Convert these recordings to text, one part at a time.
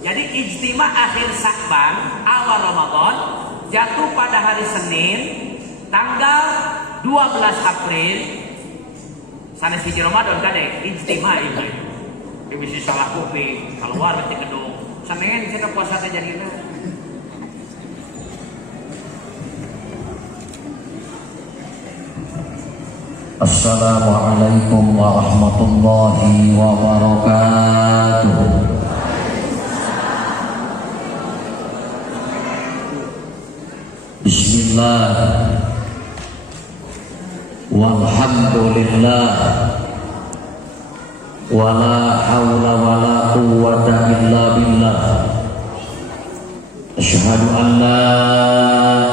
Jadi ijtima akhir Sya'ban awal Ramadan jatuh pada hari Senin tanggal 12 April sanes hiji Ramadan kade ijtima itu. Bisa salah kuping keluar di gedung. Senin kita puasa teh jadina. Assalamualaikum warahmatullahi wabarakatuh. Bismillah, walhamdulillah, wala hawla wala quwwata illa billah. Asyhadu an la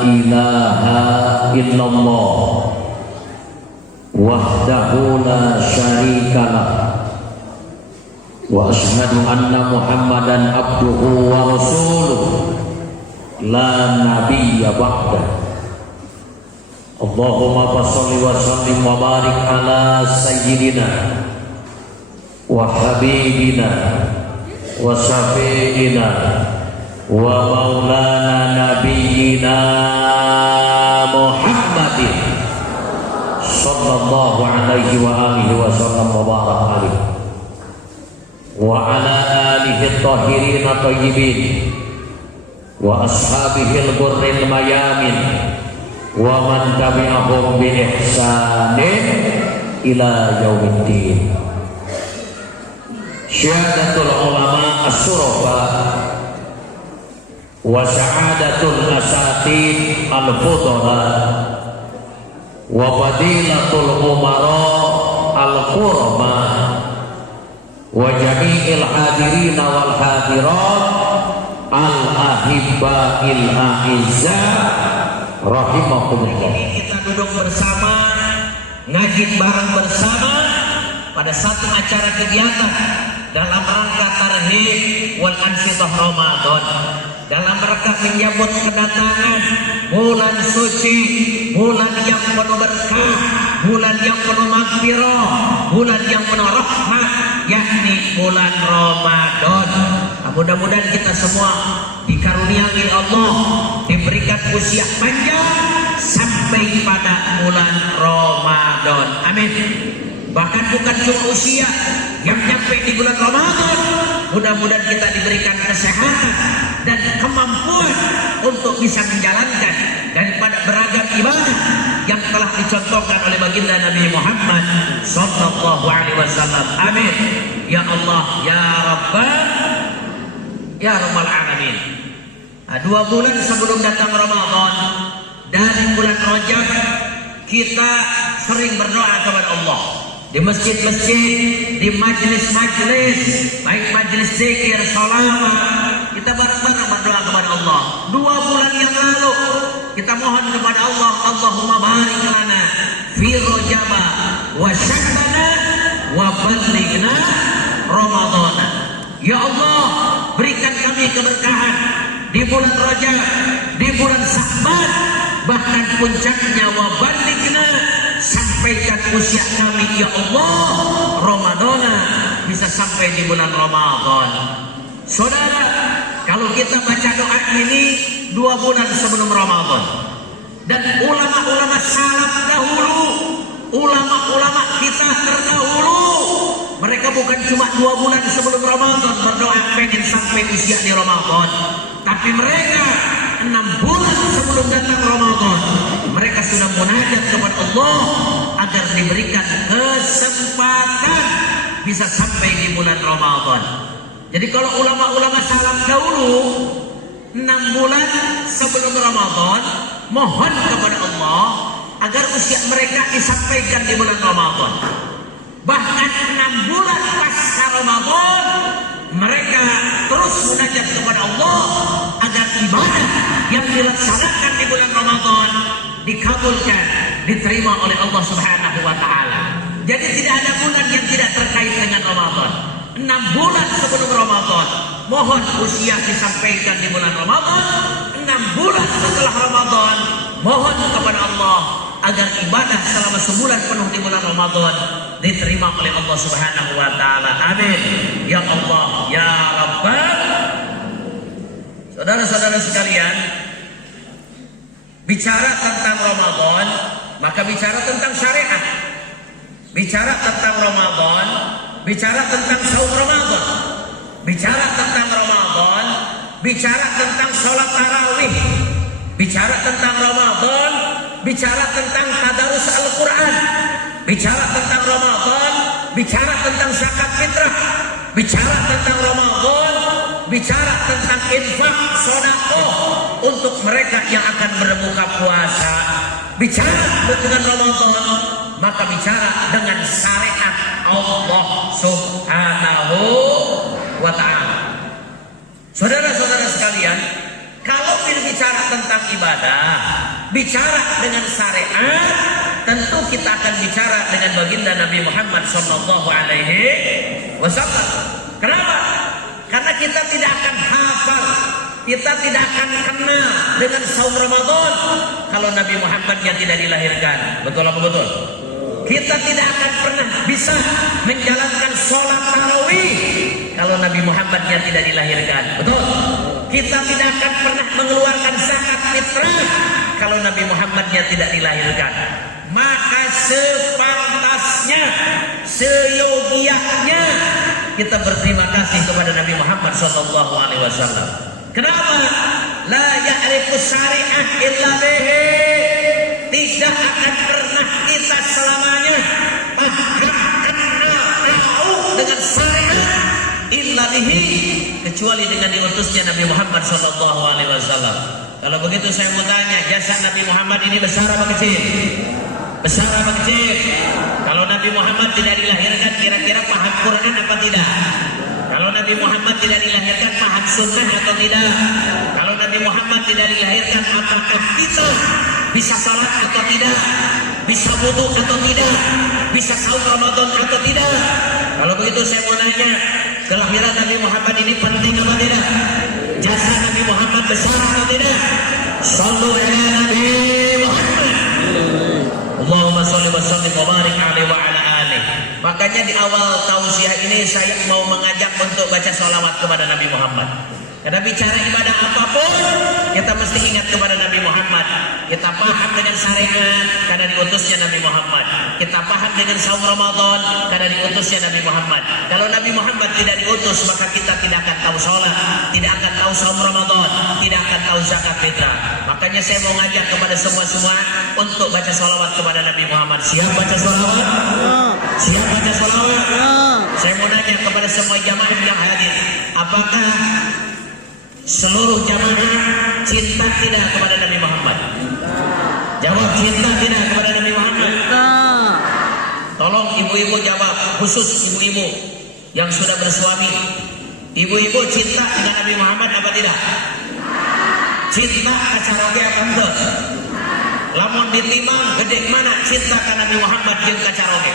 ilaha illallah wahdahu la syarikalah wa asyhadu anna Muhammadan abduhu wa rasuluh la nabiyya ba'da. Allahumma shalli wa sallim wa barik ala sayyidina wa habibina wa syafi'ina wa maulana nabiyyina Muhammadin sallallahu alaihi wa alihi wa sallam wa barak alaihi wa ala alihi tahirin tayyibin wa ashabihil ghurril mayamin wa man tabi'ahum bi ihsanin ila yaumiddin. Syahadatul ulama as-surafa wa sa'adatul asatid al-fudala wa fadilatul umara al-qurma wa jami'il hadirin wal hadirat al-ahibba'il a'izza rahimakumullah. Kita duduk bersama, ngaji bareng bersama pada satu acara kegiatan dalam rangka tarhib wal ansitah Ramadan, dalam rangka menyambut kedatangan bulan suci, bulan yang penuh berkah, bulan yang penuh maghfirah, bulan yang penuh rahmat, yakni bulan Ramadan. Mudah-mudahan kita semua dikaruniai Allah, diberikan usia panjang sampai pada bulan Ramadan. Amin. Bahkan bukan cuma usia yang nyampe di bulan Ramadan, mudah-mudahan kita diberikan kesehatan dan kemampuan untuk bisa menjalankan daripada beragam ibadah yang telah dicontohkan oleh baginda Nabi Muhammad sallallahu alaihi wasallam. Amin. Ya Allah, ya Rabbal ya Rabbal Alamin. 2 bulan sebelum datang Ramadan, dari bulan Rajab kita sering berdoa kepada Allah di masjid-masjid, di majelis-majelis, baik majelis zikir, sholawat, kita bareng-bareng berdoa kepada Allah. 2 bulan yang lalu kita mohon kepada Allah, Allahumma barik lana fi Rajab wa Sya'bana wa ballighna Ramadana. Ya Allah, berikan kami keberkahan di bulan Rajab, di bulan Sya'ban, bahkan puncaknya wa ballighna, sampaikan usia kami ya Allah Ramadana, bisa sampai di bulan Ramadan. Saudara, kalau kita baca doa ini 2 bulan sebelum Ramadan, dan ulama-ulama salaf dahulu, ulama-ulama kita terdahulu, mereka bukan cuma 2 bulan sebelum Ramadan berdoa pengen sampai usia di Ramadan, tapi mereka 6 bulan sebelum datang Ramadan mereka sudah munajat kepada Allah agar diberikan kesempatan bisa sampai di bulan Ramadan. Jadi kalau ulama-ulama salaf dahulu 6 bulan sebelum Ramadan mohon kepada Allah agar usia mereka disampaikan di bulan Ramadan. Bahkan 6 bulan pasca Ramadan mereka terus munajat kepada Allah agar ibadah yang dilaksanakan di bulan Ramadan dikabulkan, diterima oleh Allah Subhanahu wa taala. Jadi tidak ada bulan yang tidak terkait dengan Ramadan. 6 bulan sebelum Ramadan mohon usia disampaikan di bulan Ramadan. 6 bulan setelah Ramadan mohon kepada Allah agar ibadah selama sebulan penuh di bulan Ramadan diterima oleh Allah Subhanahu wa taala. Amin. Ya Allah, ya Rabbal saudara sekalian, bicara tentang Ramadan, maka bicara tentang syariat. Bicara tentang Ramadan, bicara tentang saum Ramadan. Bicara tentang Ramadan, bicara tentang sholat tarawih. Bicara tentang Ramadan, bicara tentang tadarus Al-Quran. Bicara tentang Ramadan, bicara tentang zakat fitrah. Bicara tentang Ramadan, bicara tentang infak sedekah untuk mereka yang akan berbuka puasa. Bicara dengan Ramadan, maka bicara dengan syariat Allah Subhanahu wa ta'ala. Saudara-saudara sekalian, kalau berbicara tentang ibadah, bicara dengan syariat, tentu kita akan bicara dengan baginda Nabi Muhammad sallallahu alaihi wasallam. Kenapa? Karena kita tidak akan hafal, kita tidak akan kenal dengan saum Ramadan kalau Nabi Muhammadnya tidak dilahirkan. Betul apa betul? Kita tidak akan pernah bisa menjalankan sholat tarawih kalau Nabi Muhammadnya tidak dilahirkan. Betul? Kita tidak akan pernah mengeluarkan zakat fitrah kalau Nabi Muhammadnya tidak dilahirkan. Maka sepantasnya, seyogianya kita berterima kasih kepada Nabi Muhammad SAW. Kenapa? La ya'rifu syari'ah illa bihi. Tidak akan pernah kita selamanya paham, kenal, tahu dengan syariat illa bihi, kecuali dengan diutusnya Nabi Muhammad SAW. Kalau begitu saya mau tanya, jasa Nabi Muhammad ini besar apa kecil? Besar apa kecil? Kalau Nabi Muhammad tidak dilahirkan, kira-kira paham Quran apa tidak? Kalau Nabi Muhammad tidak dilahirkan, paham sunnah atau tidak? Kalau Nabi Muhammad tidak dilahirkan, apakah kita bisa salat atau tidak? Bisa wudu atau tidak? Bisa saum Ramadan atau tidak? Kalau begitu saya mau nanya, kelahiran Nabi Muhammad ini penting apa tidak? Jasa Nabi Muhammad besar atau tidak? Shallu ala Nabi Muhammad. Allahumma sholli wa sallim wa barik alaihi wa ala alihi. Makanya di awal tausiah ini saya mau mengajak untuk baca sholawat kepada Nabi Muhammad. Karena bicara ibadah apapun, kita mesti ingat kepada Nabi Muhammad. Kita paham dengan syariat karena diutusnya Nabi Muhammad. Kita paham dengan saum Ramadan karena diutusnya Nabi Muhammad. Kalau Nabi Muhammad tidak diutus, maka kita tidak akan tahu sholat, tidak akan tahu saum Ramadan, tidak akan tahu zakat fitrah. Makanya saya mau ngajak kepada semua untuk baca sholawat kepada Nabi Muhammad. Siap baca sholawat? Siap baca sholawat? Saya mau nanya kepada semua jamaah yang hadir, apakah seluruh jamaah cinta tidak kepada Nabi Muhammad? Jawab, cinta tidak kepada Nabi Muhammad? Tolong ibu-ibu jawab, khusus ibu-ibu yang sudah bersuami. Ibu-ibu cinta dengan Nabi Muhammad apa tidak? Cinta kacaroge apa enggak? Lamun ditimbang gede mana cinta ke Nabi Muhammad jeung kacaroge?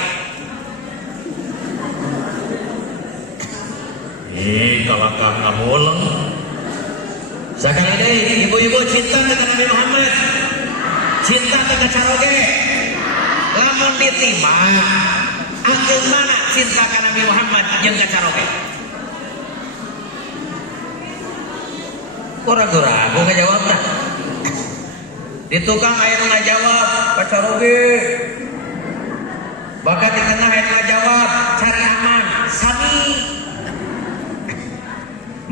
Kalakah ngahuleng. Sekali deh, ibu-ibu cinta dengan Nabi Muhammad, cinta dengan caroge. Lamun ditimbang, akeun mana cinta ke Nabi Muhammad jeung ka caroge? Ragu-ragu ngajawabna. Di tukang aya nu ngajawab ka caroge. Bahkan di tengah aya nu ngajawab cari aman, sami.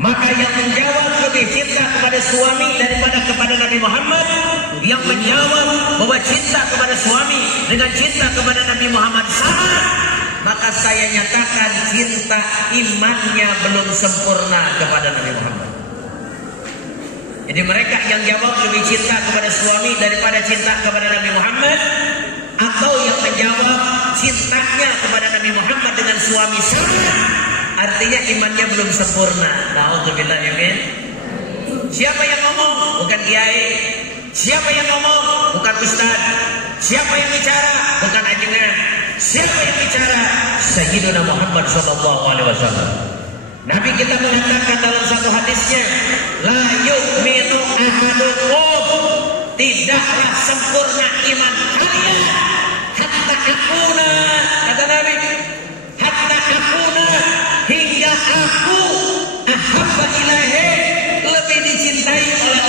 Maka yang menjawab lebih cinta kepada suami daripada kepada Nabi Muhammad, yang menjawab bahwa cinta kepada suami dengan cinta kepada Nabi Muhammad sama, maka saya nyatakan cinta imannya belum sempurna kepada Nabi Muhammad. Jadi mereka yang jawab lebih cinta kepada suami daripada cinta kepada Nabi Muhammad, atau yang menjawab cintanya kepada Nabi Muhammad dengan suami sama, artinya imannya belum sempurna. Na'udzubillah ya min. Siapa yang ngomong? Bukan kiai. Siapa yang ngomong? Bukan ustaz. Siapa yang bicara? Bukan ajengan. Siapa yang bicara? Sayyiduna Muhammad sallallahu alaihi wasallam. Nabi kita mengatakan dalam satu hadisnya, la yu'minu ahadukum, tidaklah sempurna iman kalian hatta akuna, kata Nabi, hatta akuna, hingga aku ahabba ilaihi, lebih dicintai oleh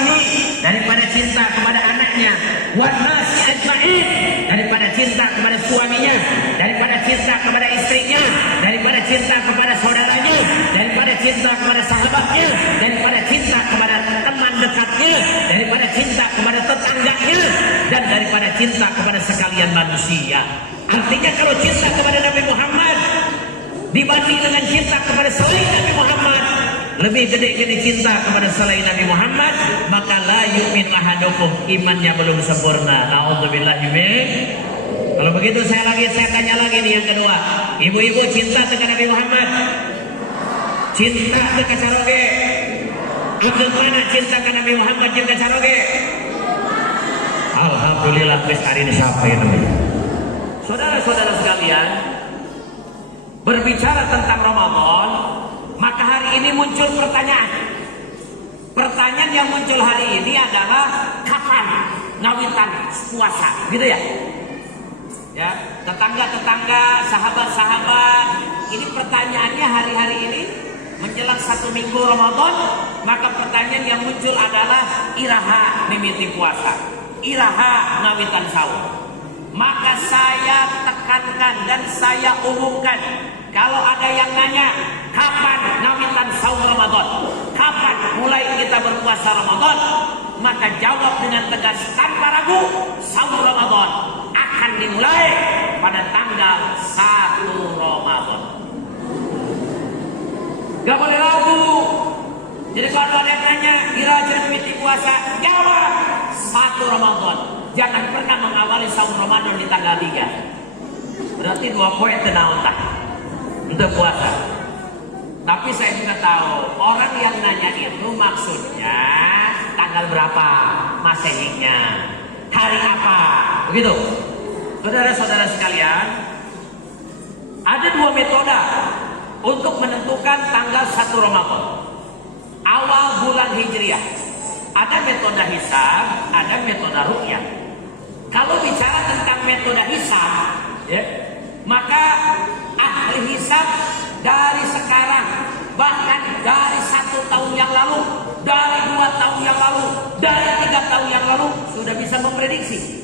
waladihi, daripada cinta kepada anaknya, wan nasi ajma'in, daripada cinta kepada suaminya, daripada cinta kepada istrinya, daripada cinta kepada saudaranya, daripada cinta kepada sahabatnya, daripada cinta kepada teman dekatnya, daripada cinta kepada tetangganya, dan daripada cinta kepada sekalian manusia. Artinya kalau cinta kepada Nabi Muhammad dibanding dengan cinta kepada selain Nabi Muhammad, lebih gede cinta kepada selain Nabi Muhammad, maka la yu'min ahadukum, imannya belum sempurna. Na'udzubillahi min. Kalau begitu saya tanya lagi nih yang kedua. Ibu-ibu cinta dengan Nabi Muhammad? Cinta dengan saroge? Agak mana cinta dengan Nabi Muhammad jeung saroge? Alhamdulillah geus hari ini sampai namanya. Saudara-saudara sekalian, berbicara tentang Ramadan, maka hari ini muncul pertanyaan. Pertanyaan yang muncul hari ini adalah kapan ngawitan puasa, gitu ya? Ya, tetangga-tetangga, sahabat-sahabat, ini pertanyaannya hari-hari ini menjelang 1 minggu Ramadan, maka pertanyaan yang muncul adalah iraha mimiti puasa, iraha ngawitan sahur. Maka saya tekankan dan saya umumkan, kalau ada yang nanya kapan ngawitan sahur Ramadan, kapan mulai kita berpuasa Ramadan, maka jawab dengan tegas tanpa ragu, sahur Ramadan akan dimulai pada tanggal 1 Ramadan. Gak boleh ragu. Jadi kalau ada yang nanya kira-kira mimiti puasa, jawab 1 Ramadan. Jangan pernah mengawali sahur Ramadan di tanggal 3. Berarti 2 poin tenang untuk puasa. Tapi saya juga tahu orang yang nanya itu maksudnya tanggal berapa Masehinya, hari apa, begitu. Saudara-saudara sekalian, ada 2 metode untuk menentukan tanggal 1 Ramadan, awal bulan Hijriah. Ada metode hisab, ada metode ru'yah. Kalau bicara tentang metode hisab, ya, maka ahli hisab dari sekarang, bahkan dari 1 tahun yang lalu, dari 2 tahun yang lalu, dari 3 tahun yang lalu sudah bisa memprediksi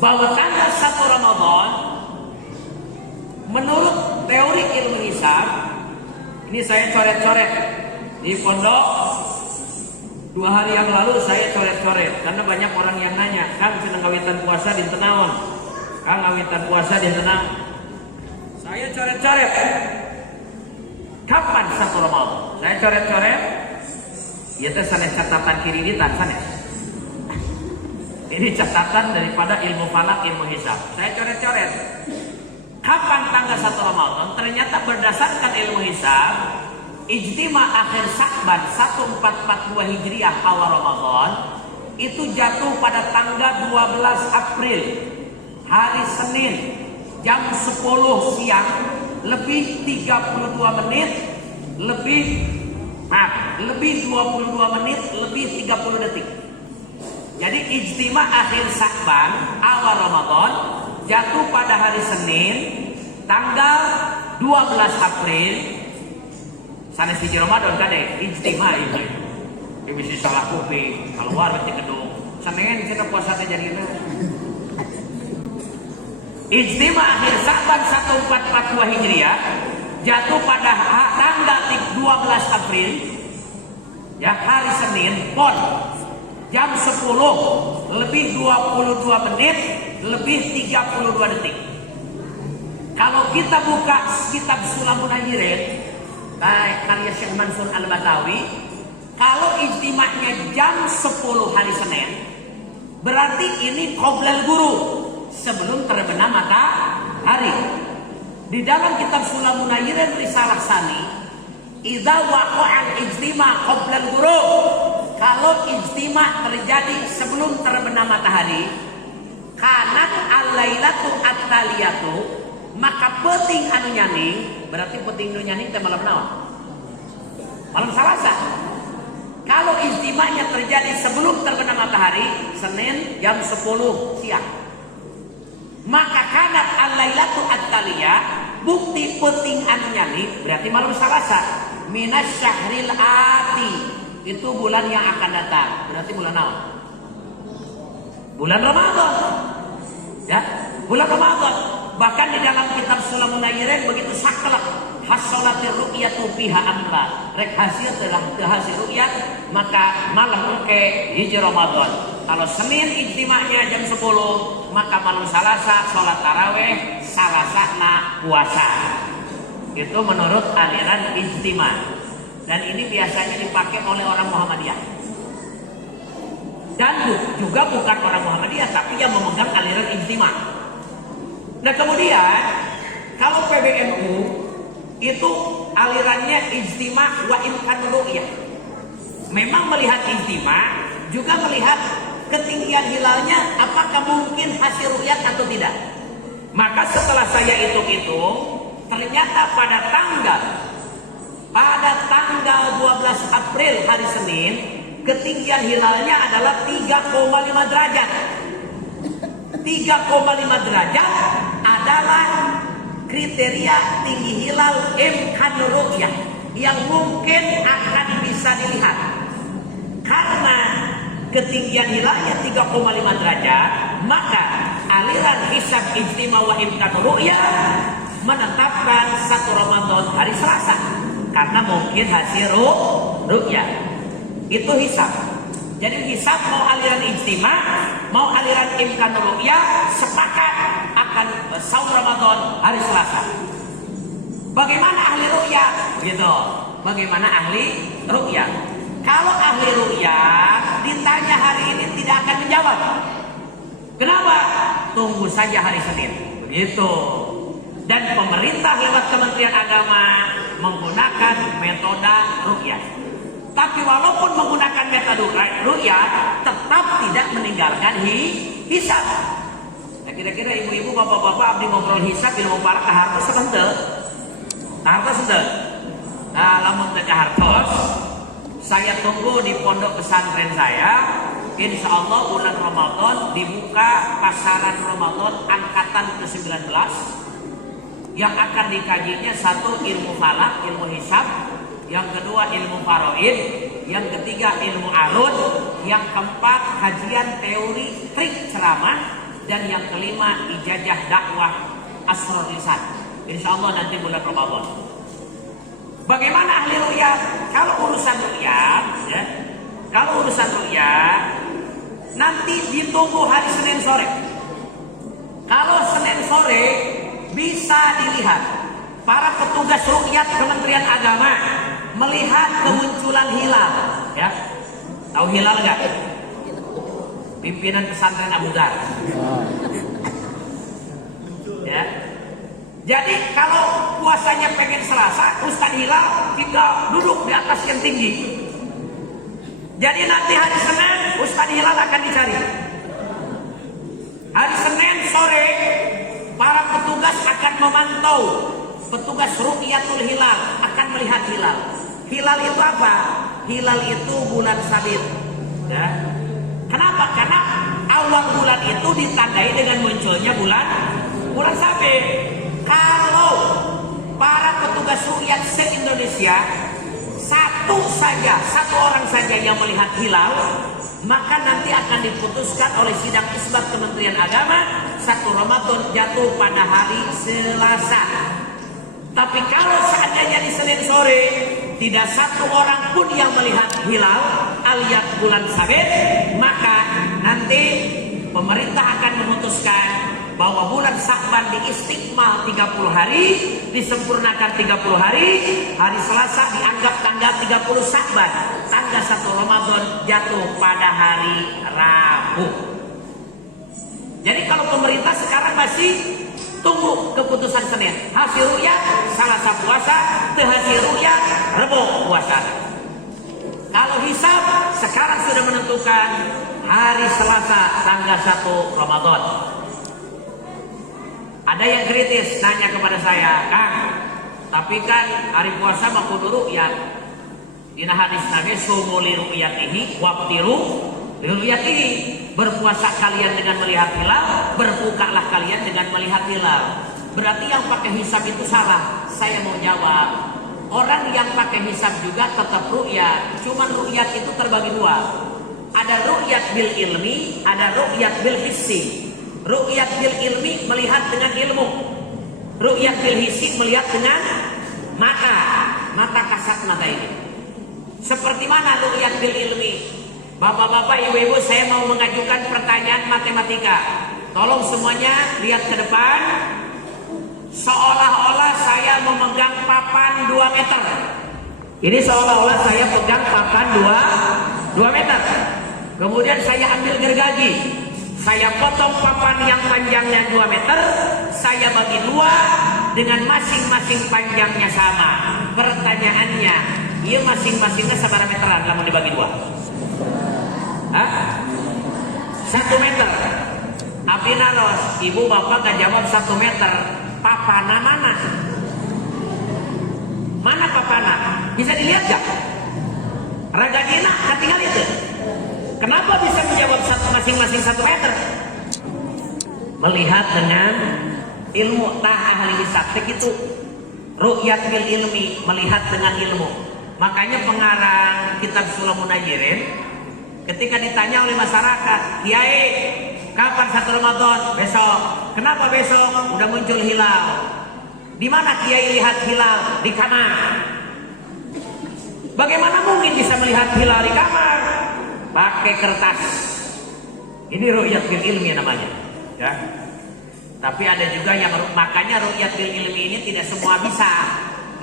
bahwa tanggal 1 Ramadan menurut teori ilmu hisab. Ini saya coret-coret di pondok 2 hari yang lalu, saya coret-coret karena banyak orang yang nanya, Kang cenah ngawitan puasa di tenaon, Kang ngawitan puasa di tenaon. Saya coret-coret kapan 1 Ramadan, saya coret-coret. Ieu teh sanes catatan kiriditan sanes. Ini catatan daripada ilmu falak, ilmu hisab. Saya coret-coret kapan tanggal 1 Ramadan. Ternyata berdasarkan ilmu hisab, ijtima akhir Sya'ban 1442 Hijriah awal Ramadan itu jatuh pada tanggal 12 April, hari Senin, jam 10 siang lebih 32 menit lebih 22 menit lebih 30 detik. Jadi ijtima akhir Sya'ban awal Ramadan jatuh pada hari Senin tanggal 12 April. Sanes hiji Ramadan kade ijtima ieu. Ieu bisi salah kuping, keluar di gedung. Saneun cenah puasa teh jadina. Ijtima akhir Sya'ban 1442 Hijriah jatuh pada tanggal 12 April, ya, hari Senin, pon jam 10 lebih 22 menit lebih 32 detik. Kalau kita buka kitab Sulamun Ajirin karya Syekh Mansur Al-Batawi, kalau ijtima'nya jam 10 hari Senin, berarti ini qoblal guru, sebelum terbenam matahari. Di dalam kitab Sulamun Ajirin Risalah Sani, idza waqa'al ijtima' qoblal guru, kalau ijtima' terjadi sebelum terbenam matahari, kanat al-lailatu at-taliyatu, maka peting anu nyaning, berarti peting anu nyaning teh malam naon? Malam Salasa. Kalau ijtima'nya terjadi sebelum terbenam matahari, Senin jam 10 siang, maka kanat al-lailatu at-taliyah, bukti peting anu nyaning berarti malam Salasa, minas syahril ati, itu bulan yang akan datang. Berarti bulan apa? Bulan Ramadan. Ya, bulan Ramadan. Bahkan di dalam kitab Sulamun Nayyirin begitu saklek hasolatir ru'yatu fiha amra. Rek hasil telah hasil ru'yat, maka malam ke hiji Ramadan. Kalau Senin ijtima'nya jam 10, maka malam Salasa sholat taraweh, Salasana puasa. Itu menurut aliran ijtima'. Dan ini biasanya dipakai oleh orang Muhammadiyah. Dan juga bukan orang Muhammadiyah, tapi yang memegang aliran ijtima'. Nah kemudian kalau PBNU itu alirannya ijtima' wa imkan ru'yah. Memang melihat ijtima', juga melihat ketinggian hilalnya apakah mungkin hasil ru'yat atau tidak. Maka setelah saya hitung-hitung, ternyata pada tanggal 12 April hari Senin, ketinggian hilalnya adalah 3,5 derajat. 3,5 derajat adalah kriteria tinggi hilal imkan ru'yah yang mungkin akan bisa dilihat. Karena ketinggian hilalnya 3,5 derajat, maka aliran hisab ijtima' wa imkan ru'yah menetapkan 1 Ramadan hari Selasa. Karena mungkin hasil ru'yah. Itu hisab. Jadi hisab mau aliran ijtima', mau aliran imkan ru'yah, sepakat akan saum Ramadan hari Selasa. Bagaimana ahli ru'yah? Begitu. Bagaimana ahli ru'yah? Kalau ahli ru'yah ditanya hari ini tidak akan menjawab. Kenapa? Tunggu saja hari Senin. Begitu. Dan pemerintah lewat Kementerian Agama menggunakan metode ru'yah. Tapi walaupun menggunakan metode ru'yah, tetap tidak meninggalkan hisab. Nah, kira-kira ibu-ibu, bapak-bapak abdi ngobrol hisab ilmu para kahartos sebentar. Kahartos sebentar. Nah, lamun teh kahartos, saya tunggu di pondok pesantren saya. Insya Allah bulan Ramadan dibuka pasaran Ramadan angkatan ke-19 yang akan dikajinya satu ilmu falak, ilmu hisab, yang kedua ilmu faraid, yang ketiga ilmu arud, yang keempat kajian teori trik ceramah, dan yang kelima ijazah dakwah asrul lisan. Insya Allah nanti bulan Ramadan. Bagaimana ahli ru'yah? Kalau urusan ru'yah, ya, kalau urusan ru'yah nanti ditunggu hari Senin sore. Kalau Senin sore bisa dilihat para petugas ru'yat Kementerian Agama melihat kemunculan hilal, ya. Tahu hilal enggak? Pimpinan pesantren Abu Dhar. Ya. Jadi kalau puasanya pengen Selasa, Ustaz hilal tinggal duduk di atas yang tinggi. Jadi nanti hari Senin Ustaz hilal akan dicari. Hari Senin sore para petugas akan memantau, petugas ru'yatul hilal akan melihat hilal. Hilal itu apa? Hilal itu bulan sabit. Ya. Kenapa? Karena awal bulan itu ditandai dengan munculnya bulan sabit. Kalau para petugas ru'yat se-Indonesia satu orang saja yang melihat hilal, maka nanti akan diputuskan oleh sidang isbat Kementerian Agama 1 Ramadan jatuh pada hari Selasa. Tapi kalau seandainya di Senin sore tidak satu orang pun yang melihat hilal alias bulan sabit, maka nanti pemerintah akan memutuskan bahwa bulan Sya'ban diistikmal 30 hari, disempurnakan 30 hari, hari Selasa dianggap tanggal 30 Sya'ban, tanggal 1 Ramadan jatuh pada hari Rabu. Jadi kalau pemerintah sekarang masih tunggu keputusan Senin, hasil ru'yah Selasa puasa, hasil ru'yah Rabu puasa. Kalau hisab sekarang sudah menentukan hari Selasa tanggal 1 Ramadan. Ada yang kritis nanya kepada saya, Kang, tapi kan hari puasa mah kudu ru'yat. Dina hadis Nabi sumu li ru'yatihi waftiru li ru'yatihi. Berpuasa kalian dengan melihat hilal, berbukalah kalian dengan melihat hilal. Berarti yang pakai hisab itu salah. Saya mau jawab, Orang yang pakai hisab juga tetap ru'yat. Cuman ru'yat itu terbagi dua. Ada ru'yat bil ilmi, ada ru'yat bil hissi. Ru'yat bil ilmi melihat dengan ilmu. Ru'yat bil hissi melihat dengan mata kasat mata ini. Seperti mana ru'yat bil ilmi? Bapak-bapak, ibu-ibu, saya mau mengajukan pertanyaan matematika. Tolong semuanya lihat ke depan. Seolah-olah saya memegang papan 2 meter. Ini seolah-olah saya pegang papan 2 meter. Kemudian saya ambil gergaji. Saya potong papan yang panjangnya 2 meter. Saya bagi 2 dengan masing-masing panjangnya sama. Pertanyaannya, iya masing-masingnya sabaraha meteran lamun dibagi 2? Hah? 1 meter. Abdi naros, ibu bapak gak jawab 1 meter. Papana mana? Mana papana? Bisa dilihat gak? Ragadina ketinggal itu. Kenapa bisa menjawab masing-masing 1 meter? Melihat dengan ilmu. Ahli hisab itu ru'yat bil ilmi, melihat dengan ilmu. Makanya pengarang kitab Sulamun Najirin ketika ditanya oleh masyarakat, Kiai, kapan 1 Ramadan? Besok. Kenapa besok? Udah muncul hilal. Di mana Kiai lihat hilal? Di kamar. Bagaimana mungkin bisa melihat hilal di kamar? Pakai kertas. Ini ru'yat bil ilmi namanya. Ya. Tapi ada juga yang makanya ru'yat bil ilmi ini tidak semua bisa.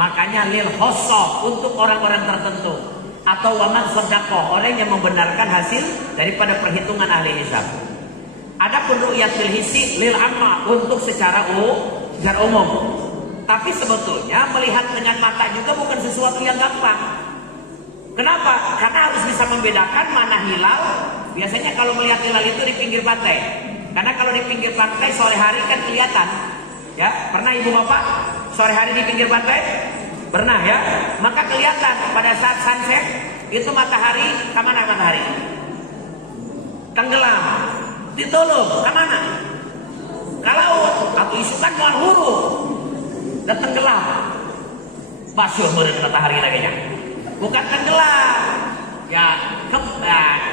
Makanya lil khosoh, untuk orang-orang tertentu. Atau waman sodaqoh, orang yang membenarkan hasil daripada perhitungan ahli hisab. Adapun ru'yat bil hissi lil amma, untuk secara umum. Tapi sebetulnya melihat dengan mata juga bukan sesuatu yang gampang. Kenapa? Karena harus bisa membedakan mana hilal. Biasanya kalau melihat hilal itu di pinggir pantai. Karena kalau di pinggir pantai sore hari kan kelihatan. Ya, pernah ibu bapak sore hari di pinggir pantai? Pernah ya? Maka kelihatan pada saat sunset itu matahari kemana matahari? Tenggelam. Ditolong kemana? Ke laut. Atau isukan mual huru dan tenggelam. Basuh meureun matahari lagi. Bukan tenggelam. Ya,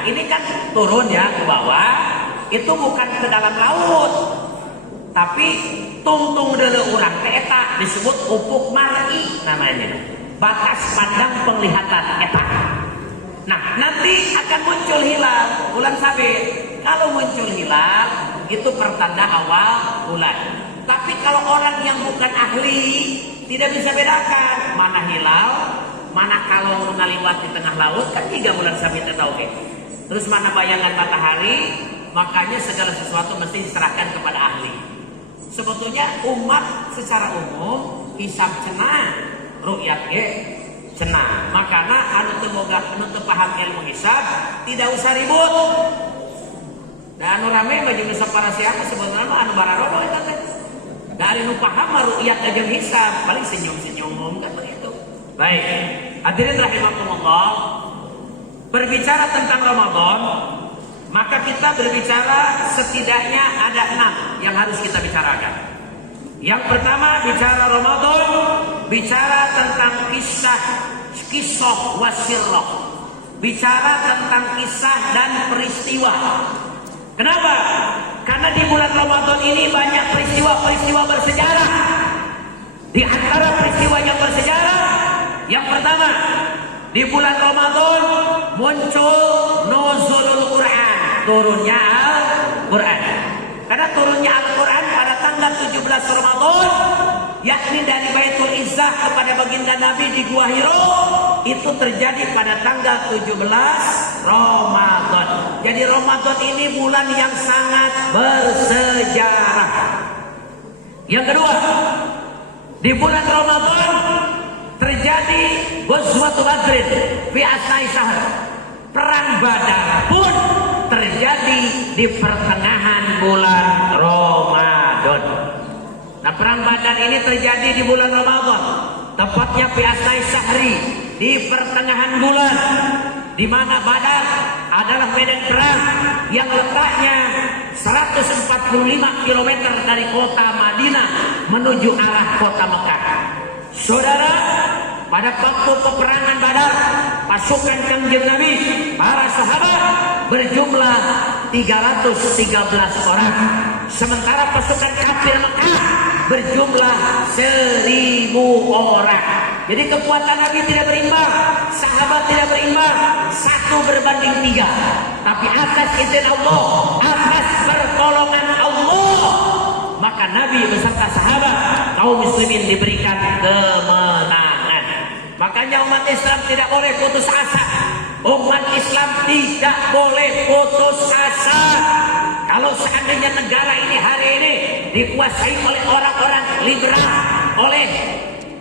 ini kan turun ya ke bawah. Itu bukan ke dalam laut. Tapi tungtung deuleu urang teh eta disebut ufuk mar'i namanya. Batas pandang penglihatan eta. Nah, nanti akan muncul hilal bulan sabit. Kalau muncul hilal itu pertanda awal bulan. Tapi kalau orang yang bukan ahli tidak bisa bedakan mana hilal, mana kalong ngaliwat di tengah laut, kan 3 bulan sabit eta oke. Terus mana bayangan matahari, makanya segala sesuatu mesti diserahkan kepada ahli. Sebetulnya umat secara umum hisab cenah, ru'yat ge cenah. Makanya anu teu boga anu teu paham ilmu hisab tidak usah ribut. Dan anu rame baju hisab para siapa sebetulnya anu bararodo eta teh. Dari nu paham ru'yat jeung hisab paling senyum-senyum kan begitu. Baik, hadirin rahimakumullah. Berbicara tentang Ramadan, maka kita berbicara setidaknya ada 6 yang harus kita bicarakan. Yang pertama bicara Ramadan, bicara tentang kisah wasirrah, bicara tentang kisah dan peristiwa. Kenapa? Karena di bulan Ramadan ini banyak peristiwa-peristiwa bersejarah. Di antara peristiwa yang bersejarah, yang pertama, di bulan Ramadan muncul nuzulul Quran, turunnya Al-Quran. Karena turunnya Al-Quran pada tanggal 17 Ramadan, yakni dari Baitul Izzah kepada baginda Nabi di Gua Hiro, itu terjadi pada tanggal 17 Ramadan. Jadi Ramadan ini bulan yang sangat bersejarah. Yang kedua, di bulan Ramadan terjadi Ghazwatul Badrin fi asnai syahr. Perang Badar pun terjadi di pertengahan bulan Ramadan. Nah, perang Badar ini terjadi di bulan Ramadan, tepatnya fi asnai syahri, di pertengahan bulan, di mana Badar adalah medan perang yang letaknya 145 km dari kota Madinah menuju arah kota Mekah. Saudara, pada waktu peperangan Badar, pasukan Kanjeng Nabi, para sahabat berjumlah 313 orang. Sementara pasukan kafir Mekah berjumlah 1000 orang. Jadi kekuatan Nabi tidak berimbang, sahabat tidak berimbang, 1 berbanding 3. Tapi atas izin Allah, atas pertolongan Allah, maka Nabi beserta sahabat kaum muslimin diberikan kemenangan. Makanya umat Islam tidak boleh putus asa. Umat Islam tidak boleh putus asa. Kalau seandainya negara ini hari ini dikuasai oleh orang-orang liberal, oleh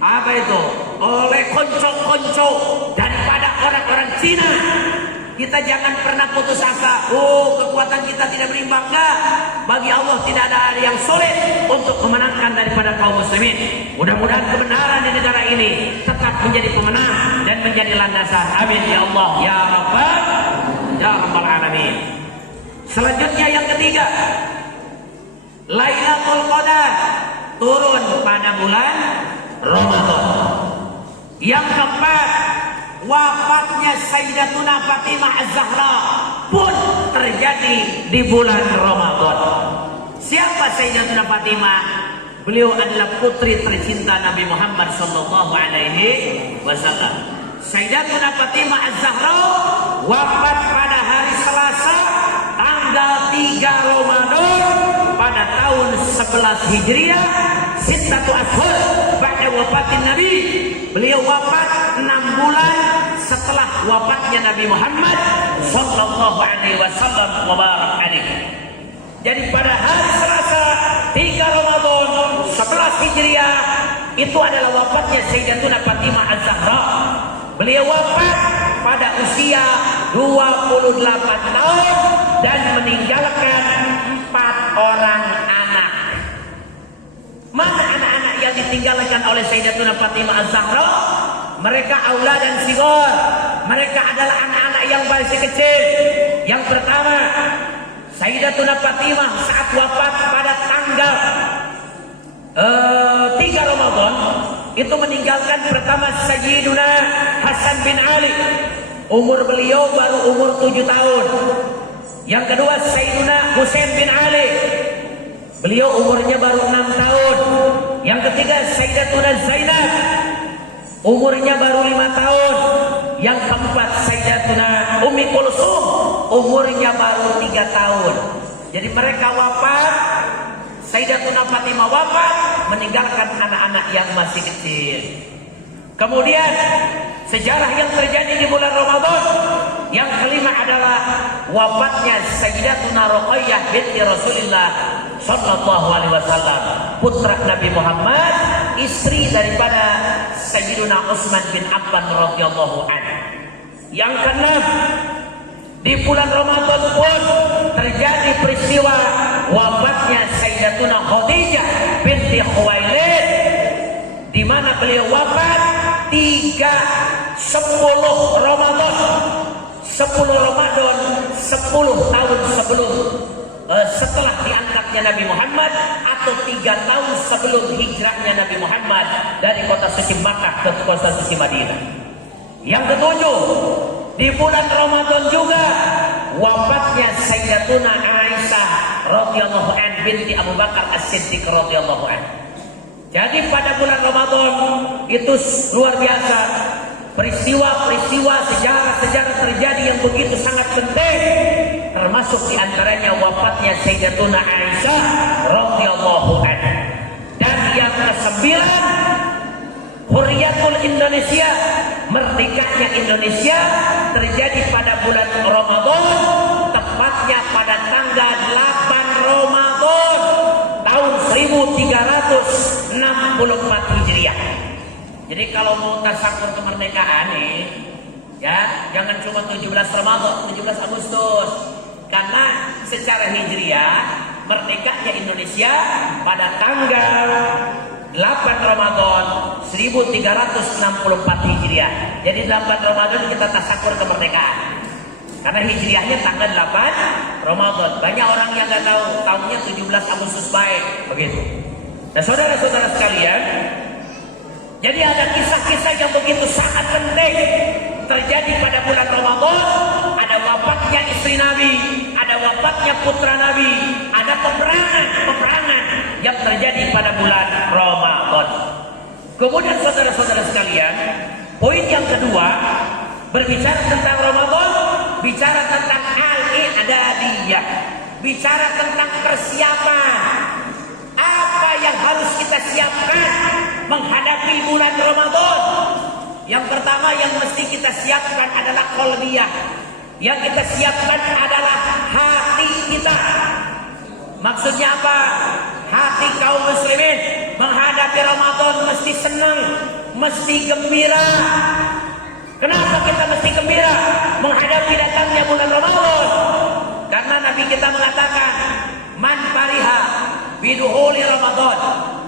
apa itu? Oleh konco-konco daripada orang-orang Cina, kita jangan pernah putus asa. Oh, kekuatan kita tidak berimbang. Enggak. Bagi Allah tidak ada yang sulit untuk memenangkan daripada kaum muslimin. Mudah-mudahan kebenaran di negara ini tetap menjadi pemenang dan menjadi landasan. Amin ya Allah ya Rabbal alamin. Selanjutnya yang ketiga, Lailatul Qadar turun pada bulan Ramadan. Yang keempat, wafatnya Sayyidatuna Fatimah Az-Zahra pun terjadi di bulan Ramadan. Siapa Sayyidatuna Fatimah? Beliau adalah putri tercinta Nabi Muhammad sallallahu alaihi wasallam. Sayyidatuna Fatimah Az-Zahra wafat pada hari Selasa tanggal 3 Ramadan pada tahun 11 Hijriah, sittatu ashhur ba'da wafatin Nabi. Beliau wafat 6 bulan setelah wafatnya Nabi Muhammad sallallahu alaihi wasallam wa barak alaihi. Jadi pada hari Selasa 3 Ramadan 11 Hijriah itu adalah wafatnya Sayyidatuna Fatimah Az-Zahra. Beliau wafat pada usia 28 tahun dan meninggalkan 4 orang anak. Mana anak-anak yang ditinggalkan oleh Sayyidatuna Fatimah Az-Zahra? Mereka aula dan sigor. Mereka adalah anak-anak yang masih kecil. Yang pertama, Sayyidatuna Fatimah saat wafat pada tanggal 3 Ramadan itu meninggalkan pertama Sayyiduna Hasan bin Ali. Umur beliau baru umur 7 tahun. Yang kedua Sayyiduna Husain bin Ali. Beliau umurnya baru 6 tahun. Yang ketiga Sayyidatuna Zainab. Umurnya baru 5 tahun. Yang keempat Sayyidatuna Ummi Kulsum. Umurnya baru 3 tahun. Jadi mereka wafat, Sayyidatuna Fatimah wafat, meninggalkan anak-anak yang masih kecil. Kemudian sejarah yang terjadi di bulan Ramadan yang kelima adalah wafatnya Sayyidatuna Ruqayyah binti Rasulullah sallallahu alaihi wasallam, putra Nabi Muhammad, istri daripada Sayyiduna Utsman bin Affan radhiyallahu anhu. Yang keenam, di bulan Ramadan pun terjadi peristiwa wafatnya Sayyidatuna Khadijah binti Khuwailid, di mana beliau wafat 10 Ramadan 10 tahun sebelum setelah diangkatnya Nabi Muhammad, atau 3 tahun sebelum hijrahnya Nabi Muhammad dari kota suci Makkah ke kota suci Madinah. Yang ketujuh, di bulan Ramadan juga wafatnya Sayyidatuna Aisyah radhiyallahu anha binti Abu Bakar As-Siddiq radhiyallahu anha. Jadi pada bulan Ramadan itu luar biasa, peristiwa-peristiwa sejarah-sejarah terjadi yang begitu sangat penting, termasuk diantaranya wafatnya Sayyidatuna Aisyah radhiyallahu anha. Dan yang ke-9, Hurriyatul Indonesia, merdekanya Indonesia, terjadi pada bulan Ramadan, tepatnya pada tanggal 8 Ramadan tahun 1364 Hijriah. Jadi kalau mau tasakur kemerdekaan nih, ya jangan cuma 17 Ramadan, 17 Agustus. Karena secara Hijriah merdekanya Indonesia pada tanggal 8 Ramadan 1364 Hijriah. Jadi 8 Ramadan kita tasakur kemerdekaan. Karena Hijriahnya tanggal 8 Ramadan. Banyak orang yang nggak tahu, tahunnya 17 Agustus baik, begitu. Dan saudara-saudara sekalian, jadi ada kisah kisah-kisah yang begitu sangat penting terjadi pada bulan Ramadan. Ada wafatnya istri Nabi, ada wafatnya putra Nabi, ada peperangan yang terjadi pada bulan Ramadan. Kemudian saudara-saudara sekalian, poin yang kedua, berbicara tentang Ramadan, bicara tentang al-i'dadiyah, bicara tentang persiapan. Apa yang harus kita siapkan menghadapi bulan Ramadan? Yang pertama yang mesti kita siapkan adalah qalbiyah. Yang kita siapkan adalah hati kita. Maksudnya apa? Hati kaum muslimin menghadapi Ramadan mesti senang, mesti gembira. Kenapa kita mesti gembira menghadapi datangnya bulan Ramadan? Karena Nabi kita mengatakan, man fariha biduhuli Ramadan,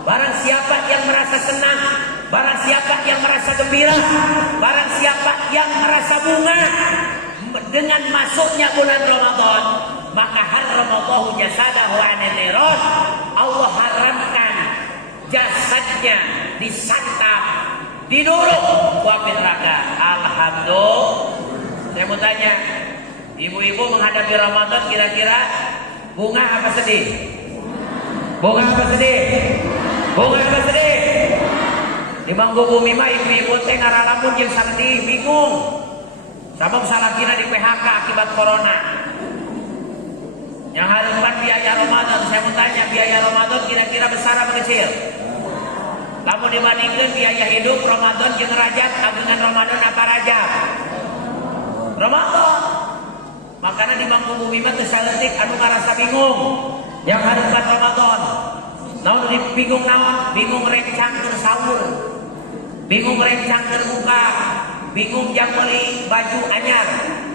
barang siapa yang merasa senang, barang siapa yang merasa gembira, barang siapa yang merasa bunga dengan masuknya bulan Ramadan, maka haramallahu jasadahu 'anil niran, Allah haramkan jasadnya disantap, didorong ke api neraka. Alhamdulillah. Saya mau tanya, ibu-ibu menghadapi Ramadan kira-kira bunga apa sedih? Bunga apa sedih? Bunga apa sedih? Di manggu bumi mah ibu-ibu teh ngaralamun jeung sedih, bingung. Sabab salakina di PHK akibat corona. Yang haruskan biaya Ramadan, saya mau tanya, biaya Ramadan kira-kira besar apa kecil? Kamu dibandingkan biaya hidup Ramadan jeung Rajab, agungan Ramadan apa Rajab? Ramadan. Makanya di mangku bumi mah teu saeutik anu ngarasa bingung. Yang haruskan Ramadan. Naon bingung naon? Bingung rencang keur sahur. Bingung rencang keur buka. Bingung jam beli baju anyar.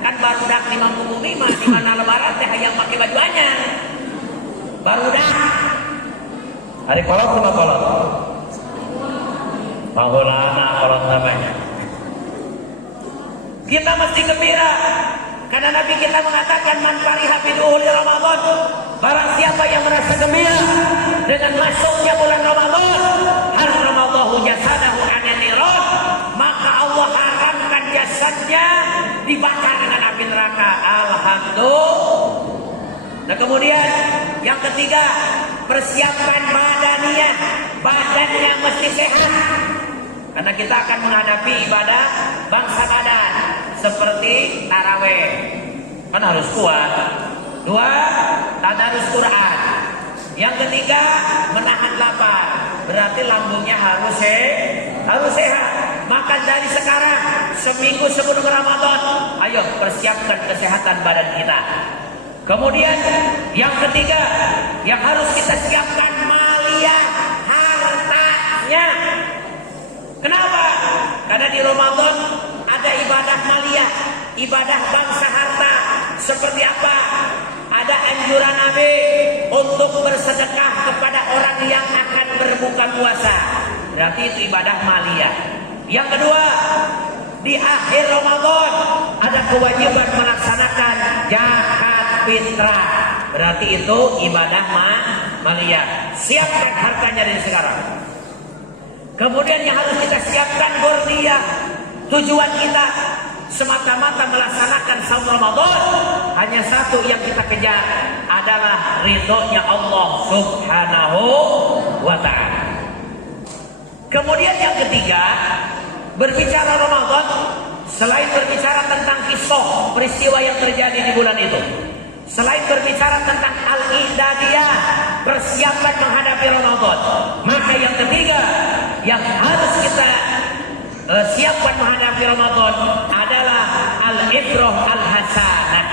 Kan barudak di mangku bumi mah di mana lebaran teh hayang make baju anyar. Barudak. Hari kolot sama kolot. Paholana kolot namanya. Kita mesti gembira karena Nabi kita mengatakan man fariha biduhuli Ramadan, barang siapa yang merasa gembira dengan masuknya bulan Ramadan, haramallahu jasadahu 'anil niran, maka Allah haramkan jasadnya dibakar dengan api neraka. Alhamdulillah. Nah kemudian yang ketiga, persiapan badaniyah, badannya mesti sehat. Karena kita akan menghadapi ibadah bangsa badan seperti taraweh, kan harus kuat. Dua, tadarus Quran. Yang ketiga, menahan lapar. Berarti lambungnya harus sehat. Maka dari sekarang, seminggu sebelum Ramadan, ayo persiapkan kesehatan badan kita. Kemudian yang ketiga, yang harus kita siapkan maliyah, hartanya. Kenapa? Karena di Ramadan ada ibadah maliyah, ibadah bangsa harta. Seperti apa? Ada anjuran Nabi untuk bersedekah kepada orang yang akan berbuka puasa. Berarti itu ibadah maliyah. Yang kedua, di akhir Ramadan ada kewajiban melaksanakan zakat fitrah. Berarti itu ibadah maliyah. Siapkan hartanya dari sekarang. Kemudian yang harus kita siapkan gordiyah. Tujuan kita semata-mata melaksanakan saum Ramadan hanya satu yang kita kejar adalah ridhonya Allah Subhanahu wa ta'ala. Kemudian yang ketiga, berbicara Ramadan, selain berbicara tentang kisah peristiwa yang terjadi di bulan itu, selain berbicara tentang al-i'dadiyah, persiapan menghadapi Ramadan, maka yang ketiga yang harus kita siapkan menghadapi Ramadan adalah al-ibrah al-hasanah.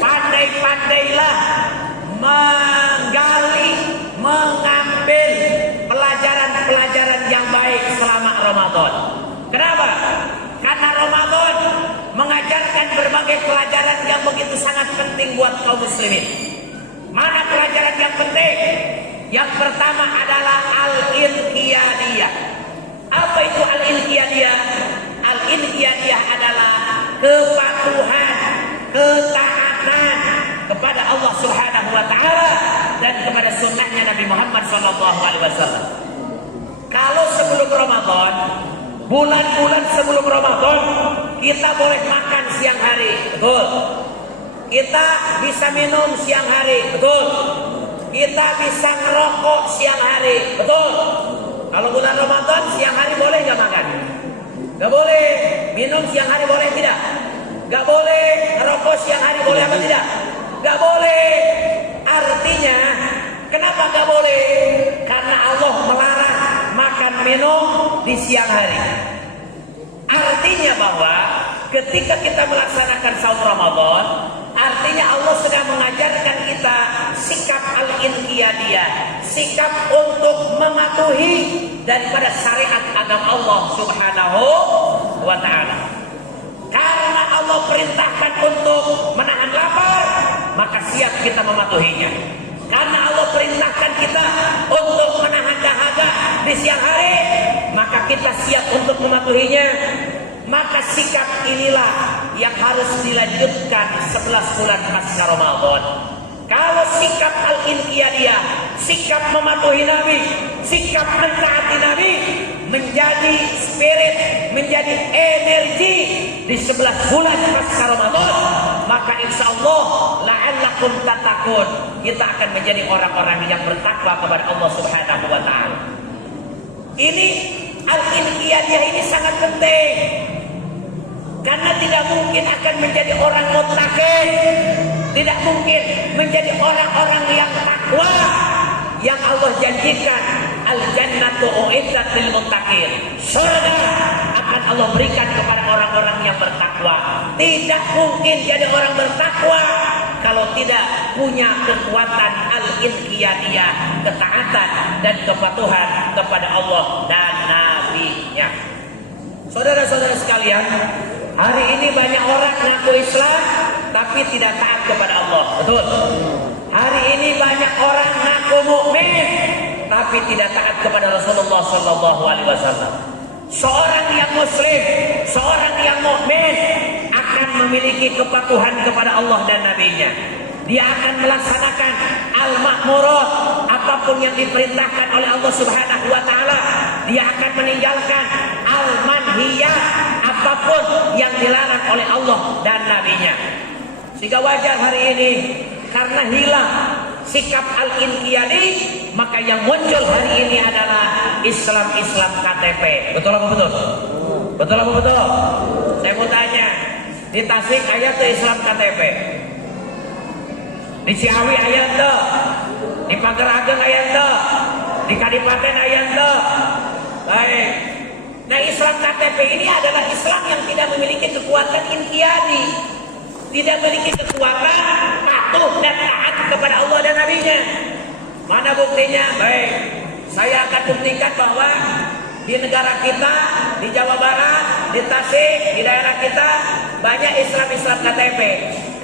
Pandai-pandailah menggali, mengambil pelajaran-pelajaran yang baik selama Ramadan. Kenapa? Karena Ramadan mengajarkan berbagai pelajaran yang begitu sangat penting buat kaum muslimin. Mana pelajaran yang penting? Yang pertama adalah al-inqiyadiyah. Apa itu al-inqiyadiyah? Al-inqiyadiyah adalah kepatuhan, ketaatan kepada Allah Subhanahu wa ta'ala dan kepada sunnahnya Nabi Muhammad SAW. Kalau sebelum Ramadan bulan-bulan sebelum Ramadan kita boleh makan siang hari, betul. Kita bisa minum siang hari, betul. Kita bisa ngerokok siang hari, betul. Kalau bulan Ramadan siang hari boleh nggak makan? Nggak boleh. Minum siang hari boleh tidak? Nggak boleh. Ngerokok siang hari boleh apa tidak? Nggak boleh. Artinya kenapa nggak boleh? Karena Allah melarang makan minum di siang hari. Artinya bahwa ketika kita melaksanakan saum Ramadan, artinya Allah sedang mengajarkan kita sikap al-inqiyadiyah, sikap untuk mematuhi daripada syariat agama Allah Subhanahu wa ta'ala. Karena Allah perintahkan untuk menahan lapar, maka siap kita mematuhinya. Karena Allah perintahkan kita untuk menahan dahaga di siang hari, maka kita siap untuk mematuhinya. Maka sikap inilah yang harus dilanjutkan 11 bulan pasca Ramadan. Kalau sikap al-inqiyadiyah, sikap mematuhi Nabi, sikap mentaati Nabi, menjadi spirit, menjadi energi di 11 bulan pasca Ramadan, maka insya Allah la'allakum tattaqun, kita akan menjadi orang-orang yang bertakwa kepada Allah Subhanahu wa ta'ala. Ini al-inqiyadiyah ini sangat penting, karena tidak mungkin akan menjadi orang muttaqin, tidak mungkin menjadi orang-orang yang takwa yang Allah janjikan. Al-jannatu u'iddat lil muttaqin, surga akan Allah berikan kepada orang-orang yang bertakwa. Tidak mungkin jadi orang bertakwa kalau tidak punya kekuatan al-inqiyadiyah, ketaatan dan kepatuhan kepada Allah dan Nabi-Nya. Saudara-saudara sekalian, hari ini banyak orang ngaku Islam tapi tidak taat kepada Allah, betul. Hari ini banyak orang ngaku mukmin tapi tidak taat kepada Rasulullah Sallallahu Alaihi Wasallam. Seorang yang muslim, seorang yang mukmin akan memiliki kepatuhan kepada Allah dan Nabi-Nya. Dia akan melaksanakan al-ma'murat, apapun yang diperintahkan oleh Allah Subhanahu wa ta'ala. Dia akan meninggalkan al-manhiyat, apapun yang dilarang oleh Allah dan Nabi-Nya. Sehingga wajar hari ini, karena hilang sikap al-inqiyadi, maka yang muncul hari ini adalah Islam-Islam KTP. Betul apa betul? Betul apa betul? Saya mau tanya, di Tasik ayat tuh Islam KTP, di Ciawi ayat tuh, di Pagar Ageng ayat tuh, di Kadipaten ayat tuh. Baik. Nah, Islam KTP ini adalah Islam yang tidak memiliki kekuatan inqiyadi, tidak memiliki kekuatan patuh dan taat kepada Allah dan Nabi-Nya. Mana buktinya? Baik, saya akan buktikan bahwa di negara kita, di Jawa Barat, di Tasik, di daerah kita banyak Islam-Islam KTP,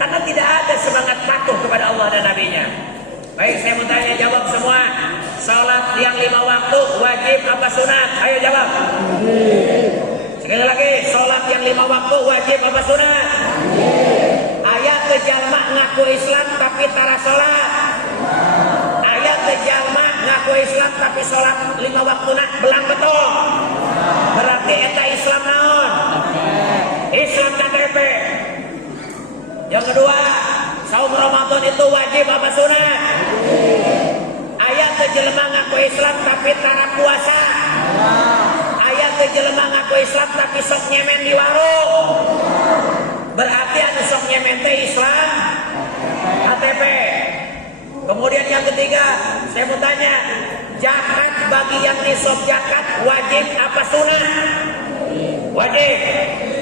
karena tidak ada semangat patuh kepada Allah dan Nabi-Nya. Baik, saya mau tanya, jawab semua. Salat yang 5 waktu wajib apa sunat? Ayo jawab. Sekali lagi, salat yang 5 waktu wajib apa sunat? Ayat kejalma ngaku Islam tapi tara salat. Ayat kejalma ngaku Islam tapi salat 5 waktu nak belang betul. Berarti eta Islam naon? Islam KTP. Yang kedua, saum Ramadan itu wajib apa sunat? Ayat kejelma ngaku Islam tapi tara puasa. Ayat kejelma ngaku Islam tapi sok nyemen di warung. Berarti anu sok nyemen teh Islam KTP. Kemudian yang ketiga, saya mau tanya, zakat bagi yang nisab zakat wajib apa sunat? Wajib.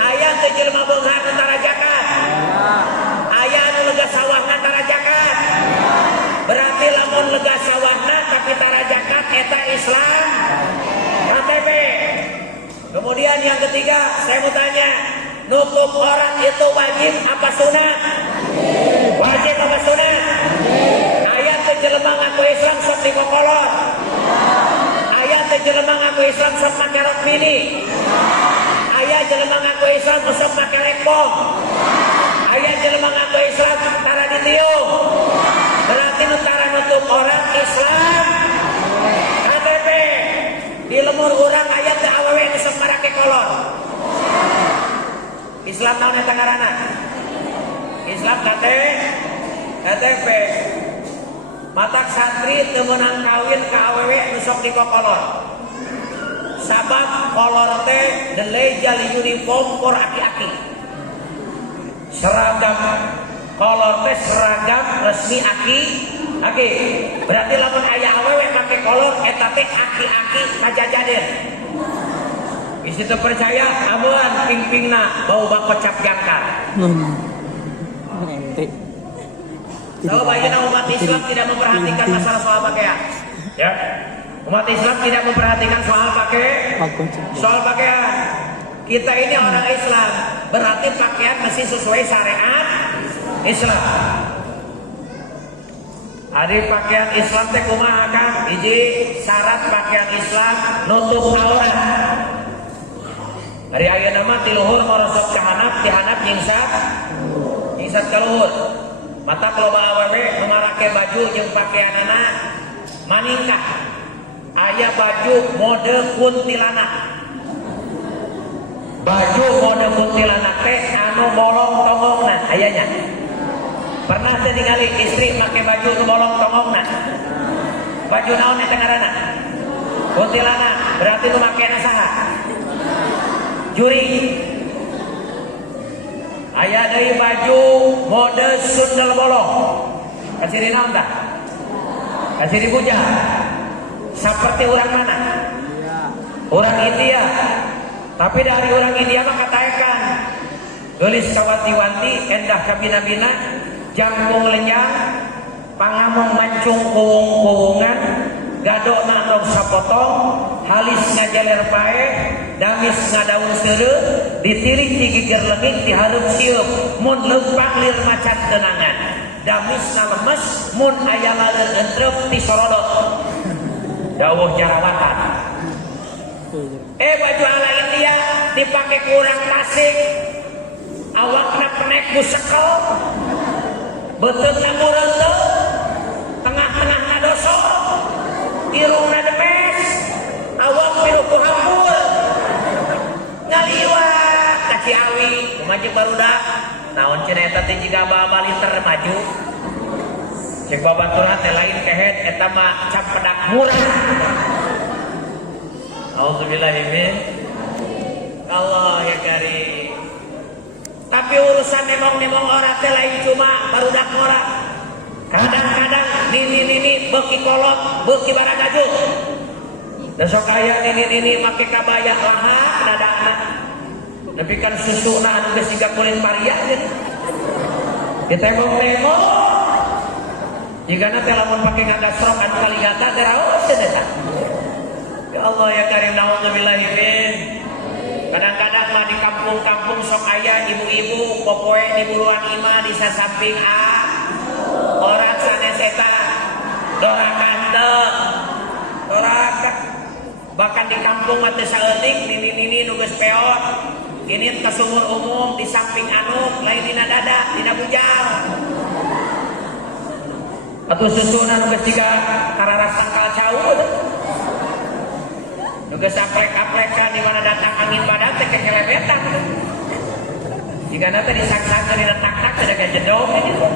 Ayat kejelma beunghar antara zakat. Ayat anu lega sawahna antara zakat. Berarti lamun lega sawahna tapi tara zakat eta Islam KTP. Kemudian yang ketiga, saya mau tanya, nutup aurat itu wajib apa sunat? Wajib apa sunat? Ayat jelema ngaku Islam sok dikokolot. Ayat jelema ngaku Islam sok make rok mini. Ayat jelema ngaku Islam sok make lekpong. Ayat jelema ngaku Islam tara ditiung. Berarti nutara nutup aurat Islam KTP. di lemur orang ayat ke awewe nu sok marake kolor. Islam naon eta ngaranna? Islam KTP. Matak santri teu meunang kawin ka awewe nu sok dikokolor. Sabab kolor teh delay jali uniform por aki-aki. Seragam kolor teh seragam resmi aki. Berarti lamun aya awewe make kolor eta teh aki-aki kajajaden. Isi teu percaya amuan ping-pingna bau bakocap jangkar. Coba ayeuna umat Islam tidak memperhatikan masalah soal pakaian. Ya. Umat Islam tidak memperhatikan soal pakaian. Kita ini orang Islam, berarti pakaian mesti sesuai syariat Islam. Ari pakaian Islam teh kumaha Kang? Hiji syarat pakaian Islam nutup aurat. Ari ayeuna mah ti luhur morosot ka handap, ti handap nyingsat ka luhur. Mata loba awewe nu ngarake baju jeung pakaianana maningkah. Aya baju mode kuntilanak. Baju mode kuntilanak teh anu bolong tongongna ayanya. Pernah teh ningali istri make baju nu bolong tongongna? Baju naon eta ngaranna? Kuntilanak. Berarti nu makena saha? Juri. Aya deui baju mode sundel bolong. Kasih naon tah? Kasih bujang. Seperti orang mana? Orang India. Tapi dari orang India mah katakan gelis kawati-wanti endah kabina-bina jangkung lenyang pangamong mancung kuung-kuungan gadok nandong sapotong halis ngajaler pae damis ngadaun seureuh ditirik di gigir lengit diharup sieup mun leumpang lir macan tenangan damis na lemes mun aya laleur entrep ti sorodot dawuh jarawatan. Baju ala India dipakai kurang tasik awakna penek busekel beuteuna mureunteuh tengah-tengahna doso irungna demes awak pilu ku hampur ngaliwat ka Ciawi kumaha barudak naon cenah eta teh jiga baba liter maju cek babaturan teh lain kehet eta mah campedak murah. Auzubillahi min Allah ya karim. Tapi urusan nemong-nemong orang teh lain cuma barudak murah. Kadang-kadang nini beuki kolot, beuki baragaju. Da sok aya nini make kabaya laha dadana. Nepi kan susuna anu geus siga kulit paria gitu. Ditembok-tembok. Jigana teh lamun pake ngagasrok anu kaligata teh raos teh eta. Ya Allah ya karim naudzubillahi min. Kadang-kadang mah di kampung-kampung sok aya ibu-ibu popoe di buluan imah di sasamping orang sanes eta dorakan teu doraka bahkan di kampung mah teu saeutik nini nu geus peot ini ka sumur umum di samping anu lain dina dada dina bujal atuh susuna nu geus jiga kararas tangkal cau nu geus aplek-aplekan di mana datang angin badan teh kekelebetan jika nanti disangsakeun dina tak-tak teh da jedog gitu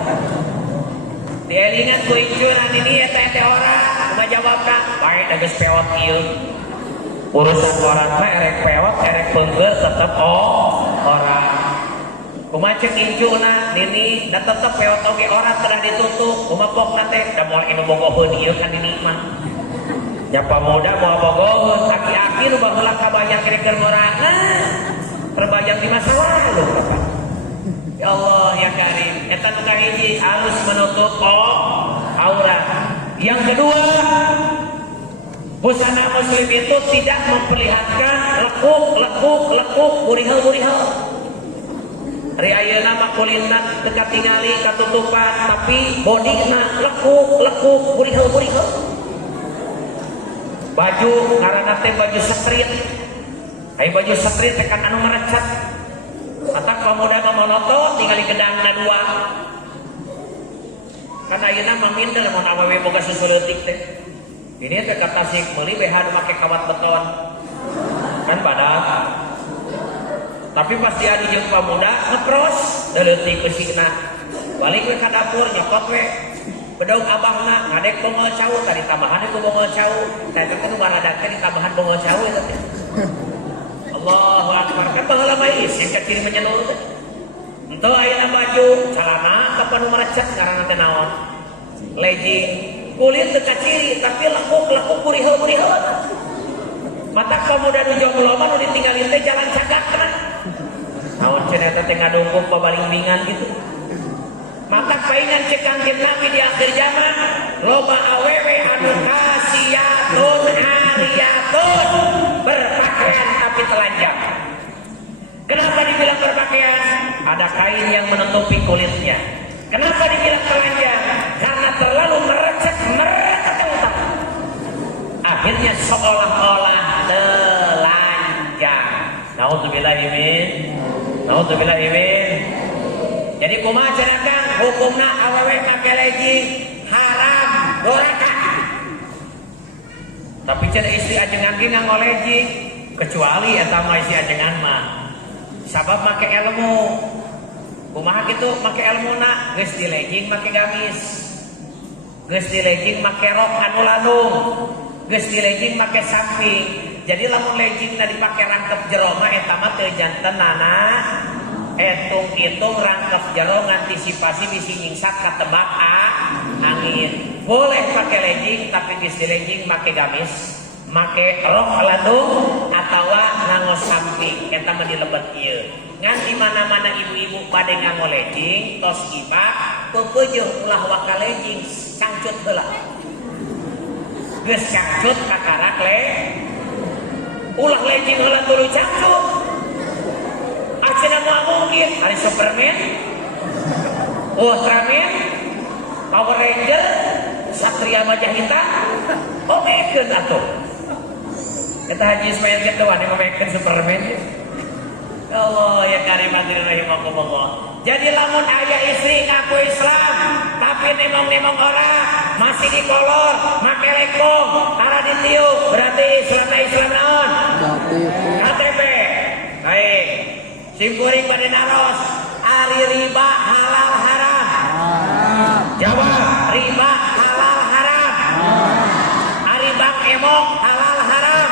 dielingan ku incuran ini eta orang kumaha jawabna bae da geus peot ieu urusan orang mah erek peot erek peunggeur tetep orang kumaha ceuk incuna nini da tetep peot oge orang telah ditutup kumaha pokna teh da moal anu bogoheun ieu kan nini mah japa muda moal bogoheun aki-aki nu baheula kabayang kerekeun morana terbayang di masa lalu ya Allah ya karim eta nu kahiji harus menutup aurat. Yang kedua busana muslim itu tidak memperlihatkan lekuk burihal hari ayeuna mah kulitna teu katingali katutupan tapi bodina lekuk burihal baju ngaranna teh baju street ai baju street teh kan anu merecat atak pemuda mah monoton tinggali gedangna dua kan ayeuna mah minder mun awewe boga susuleutik teh Ini teh kata Tasik meuli BH make kawat beton. Kan badak. Tapi pas dia di jeung pamuda ngepros deleutik beusina. Balik we ka dapur nyokot we. Bedog abahna ngadek bongol cau tadi tambahan itu bongol cau. Tah eta teh nu baradak teh ditambahan bongol cau eta teh. Allahu akbar. Kan baheula mah isin ka ciri menyenul teh. Henteu ayeuna baju calana kapan nu merecet karana teh naon? Legging kulit teu kaciri tapi lekuk kuriheu. Mata pemuda nu jomblo mah nu ditinggalin teh jalan cagak kan. Naon cenah teh ngadungkuk babalingbingan gitu. Maka paingan cek Kanjeng Nabi di akhir zaman loba awewe anu kasiyatun ariyatun berpakaian tapi telanjang. Kenapa dibilang berpakaian? Ada kain yang menutupi kulitnya. Kenapa dibilang telanjang? Karena terlalu merecet meretet. Akhirnya seolah-olah telanjang. Naudzubillah min. Jadi kumaha cenah Kang? Hukumna awewe make legging haram doraka. Tapi cenah istri ajengan ge nganggo legging kecuali eta mah istri ajengan mah sabab make ilmu. Kumaha kitu make ilmuna? Geus di legging make gamis. Geus di legging make rok anu landung. Geus di legging make samping. Jadi lamun leggingna dipake rangkep jero mah eta mah teu jantenana etung-itung rangkep jero ngantisipasi bisi nyingsat katebak angin. Boleh pakai legging tapi geus di legging make gamis, make rok landung atawa nganggo samping eta mah dilebet ieu. Ngan di mana-mana ibu-ibu bade nganggo legging tos iba peupeujeuh ulah waka legging cangcut heula. Geus cangcut kakarak ulah legging heula tuluy cangcut. Cenah moal mungkin hari Superman, Ultraman, Power Ranger, Satria Majahita, omekeun atuh. Eta Haji Ismail teh doang ngomekeun Superman. Ya Allah ya karim hadirin rahimakumullah. Jadi lamun aya istri ngaku Islam tapi nemong-nemong orang masih dikolor, make lekung, tara ditiup, berarti Islam naon? KTP. Baik. Simkuring pada naros ari riba halal haram. Jawab, riba halal haram. Ari bang emok halal haram.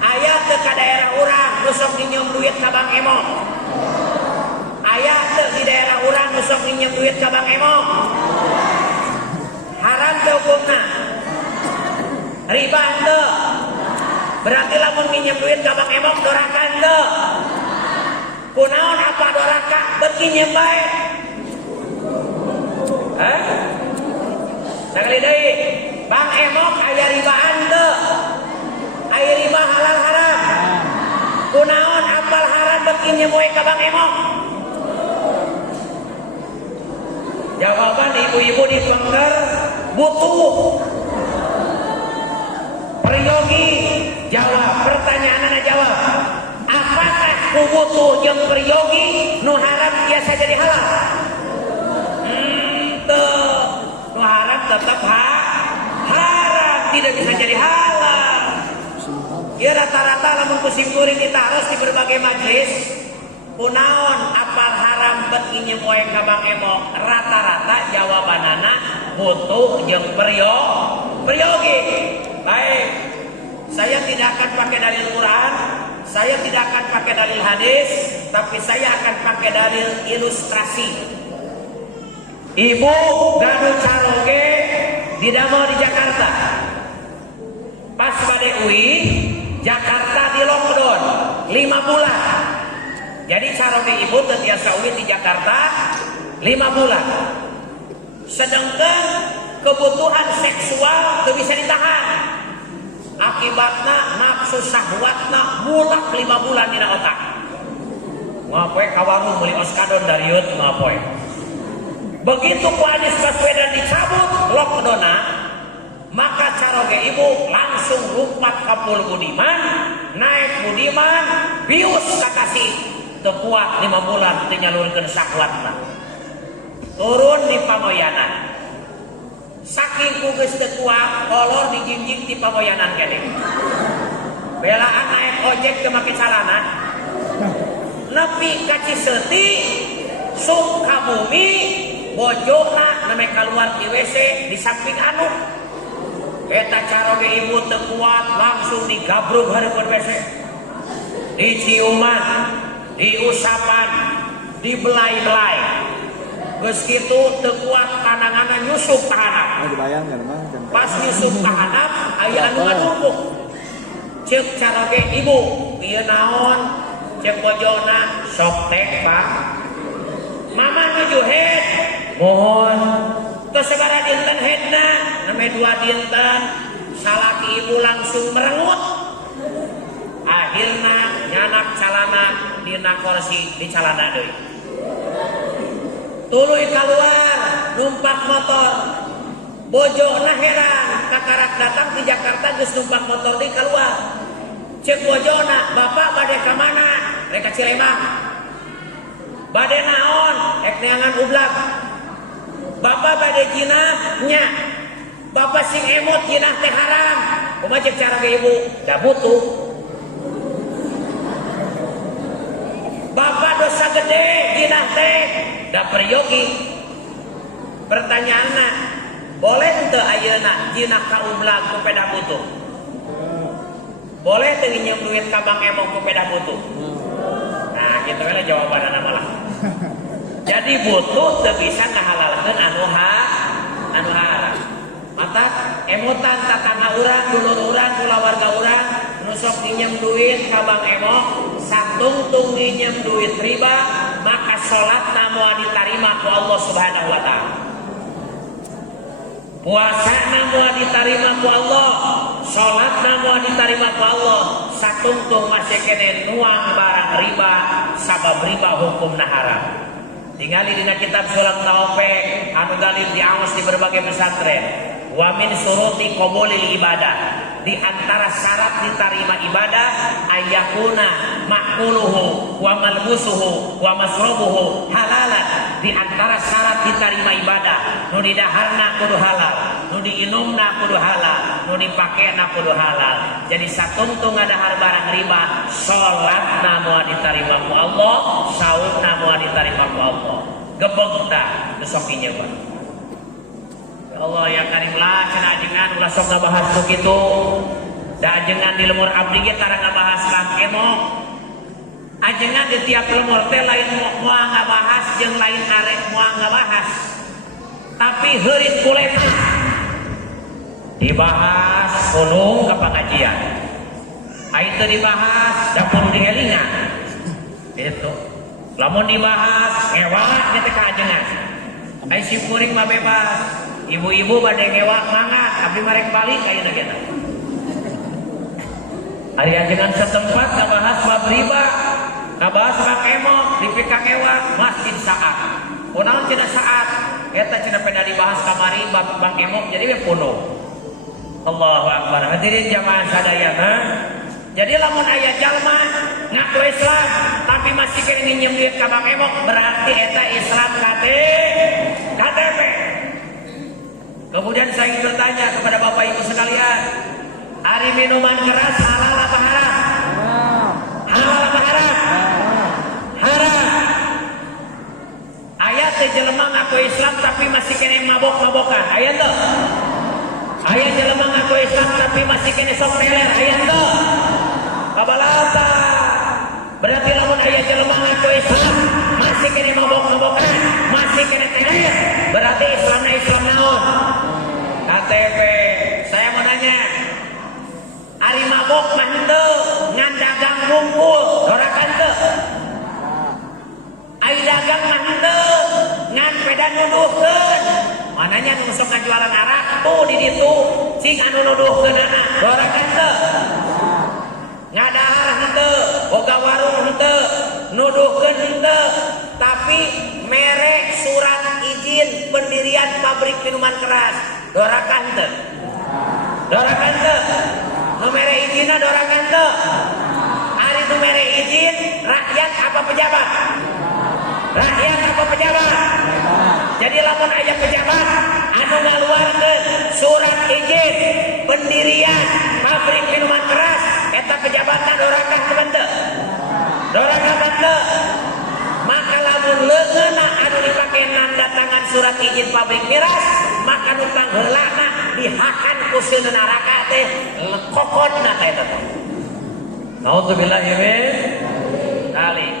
Aya teu ka daerah urang nu sok nginjem duit ka bang emok. Aya teu di daerah urang nu sok nginjem duit ka bang emok. Haram teu hukumna. Riba teu. Berarti lamun nginjem duit ka bang emok dorakan teu. Kunaon apa doraka beki nyembae? Sakali deui, Bang Emok aya ribaan teu? Aya riba halal haram. Kunaon apal haram beki nyembae ka Bang Emok? Jawaban ibu-ibu di Pengker butuh. Peryogi jawab, pertanyaanna jawab. Apakah kubutuh jeung peryogi nu haram biasa jadi halal? Nu haram tetap haram, tidak bisa jadi halal. Ya rata-rata lamun kusimkuring ditaros di berbagai majelis, kunaon apal haram beuki nyemoe ka Bang Emok? Rata-rata jawabanana butuh jeung peryogi. Baik, saya tidak akan pakai dalil Quran. Saya tidak akan pakai dalil hadis, tapi saya akan pakai dalil ilustrasi. Ibu gaduh caroge di Damau di Jakarta. Pas pada UI, Jakarta di lockdown 5 bulan. Jadi caroge ibu terbiasa UI di Jakarta 5 bulan. Sedangkan kebutuhan seksual tidak bisa ditahan. Akibatna nafsu syahwatna mulak 5 bulan dina otak. Ngapoe ka warung meuli oskadon dari yeut ngapoe. Begitu ku Anies Baswedan dicabut lockdowna, maka caroge ibu langsung lumpat ka Pul Budiman, naik Budiman, bius kakasih teu kuat 5 bulan teu nyalurkeun syahwatna. Turun di Pamoyanan. saking kugeus teu kuat kolor dijinjing ti paboyanan keneh belaan naik ojek ke make calana nepi ka Ciseuti sung ka bumi bojona neme keluar di WC di samping anu eta caroge ibu teu kuat langsung digabrug hareupeun WC diciuman diusapan dibelai-belai geus kitu teu kuat kananganna nyusup ka handap pas nyusup ka handap aya anu ngadrumpuk ceuk caroge ibu ieu naon ceuk bojona sok teh Pak mama nuju head mohon terus segala dinten headna neme 2 dinten salaki ibu langsung merengut akhirna nyanak calana dina kursi di calana deui tuluy keluar numpak motor bojona heran kakarak datang di Jakarta geus numpak motor di keluar ceuk bojona bapak bade ka mana rek ka Cilembang bade naon ek neangan ublak bapak bade jinah nya bapak sing emot jinah teh haram kumaha ceuk cara ge ibu da butuh bapak dosa gede jinah teh da peryogi pertanyaanna boleh henteu ayeuna jinah ka ublak ku peda butuh boleh teu nginjem duit ka Bang Emong ku peda butuh nah gitu kan jawabanna malah jadi butuh teu bisa ngahalalkeun anu haram mata emotan tatangga urang dulur urang kulawarga urang nu sok nginjem duit ka Bang Emong satungtung nginjem duit riba maka salatna moal ditarima ku Allah Subhanahu wa taala puasana moal ditarima ku Allah salatna moal ditarima ku Allah satungtung masih kene nuang barang riba sabab riba hukumna haram tingali dina kitab surat Taufik anu dalil diaos di berbagai pesantren wa min suruti qabulil ibadah di antara syarat diterima ibadah ayyakuna ma'kuluhu wa malbusuhu wa masrabuhu halalan di antara syarat diterima ibadah nu didaharna kudu halal nu diinumna kudu halal nu dipakena kudu halal jadi satungtung ngadahar barang riba salatna moal diterima ku Allah saumna moal diterima ku Allah gebeg tah teu sok nyeubah Allah ya karim lah cenah ajengan ulah sok ngabahas nu kitu da ajengan di lemur abdi ge tara ngabahas Kang Emong ajengan di tiap lemur teh lain moal ngabahas jeung lain arek moal ngabahas tapi heurit kulena dibahas ulung ka pangajian ai teu dibahas da perlu dielingan itu lamun dibahas ngewak teh ka ajengan ai si kuring mah bebas ibu-ibu bade ngewak mangga abdi marek balik ayeuna kita ari ajengan setempat kabahas bab riba kabahas Bang Emong dipika ngewak masjid saat kunaon cenah saat eta cenah peda dibahas kamari bab Bang Emong jadi we punuh Allahu akbar hadirin jamaah sadayana jadi lamun aya jalma ngaku Islam tapi masih kene nginjem duit ka Bang Emong berarti eta Islam KTP. Kemudian saya ingin bertanya kepada Bapak Ibu sekalian, ari minuman keras halal apa haram? Halal apa haram? Haram. Ayat jelema ngaku Islam tapi masih kene mabok-mabokan. Ayat tuh. Ayat jelema ngaku Islam tapi masih kene sok peler. Ayat tuh. Kabalata. Berarti lamun ayat jelema ngaku Islam masih kene mabok-mabokan, masih kene teler. Berarti Islamna Islam naon? KTP. Saya mau nanya, ari mabok mah henteu ngan dagang bungkul dorakan teu? Ari dagang mah henteu ngan peda nuduhkeun. Mananya nu sok ngajualan arak tuh di ditu cing anu nuduhkeunana dorakan teu? Ngadahar henteu, boga warung henteu, nuduhkeun henteu, tapi merek surat izin pendirian pabrik minuman keras dorakan teu? Dorakan teu? Nu mere izinna dorakan teu? Ari nu mere izin rakyat apa pejabat? Rakyat apa pejabat? Jadi lamun aya pejabat anu ngaluarkeun surat izin pendirian pabrik minuman keras, eta pejabatna dorakah teman teu? Dorakah teu? Maka lamun leungeunna anu dipake nanda tangan surat izin pabrik miras, maka nu tangheulana dihakan ku seueun neraka teh kokonna teh eta. Nauzubillahi min dzalik.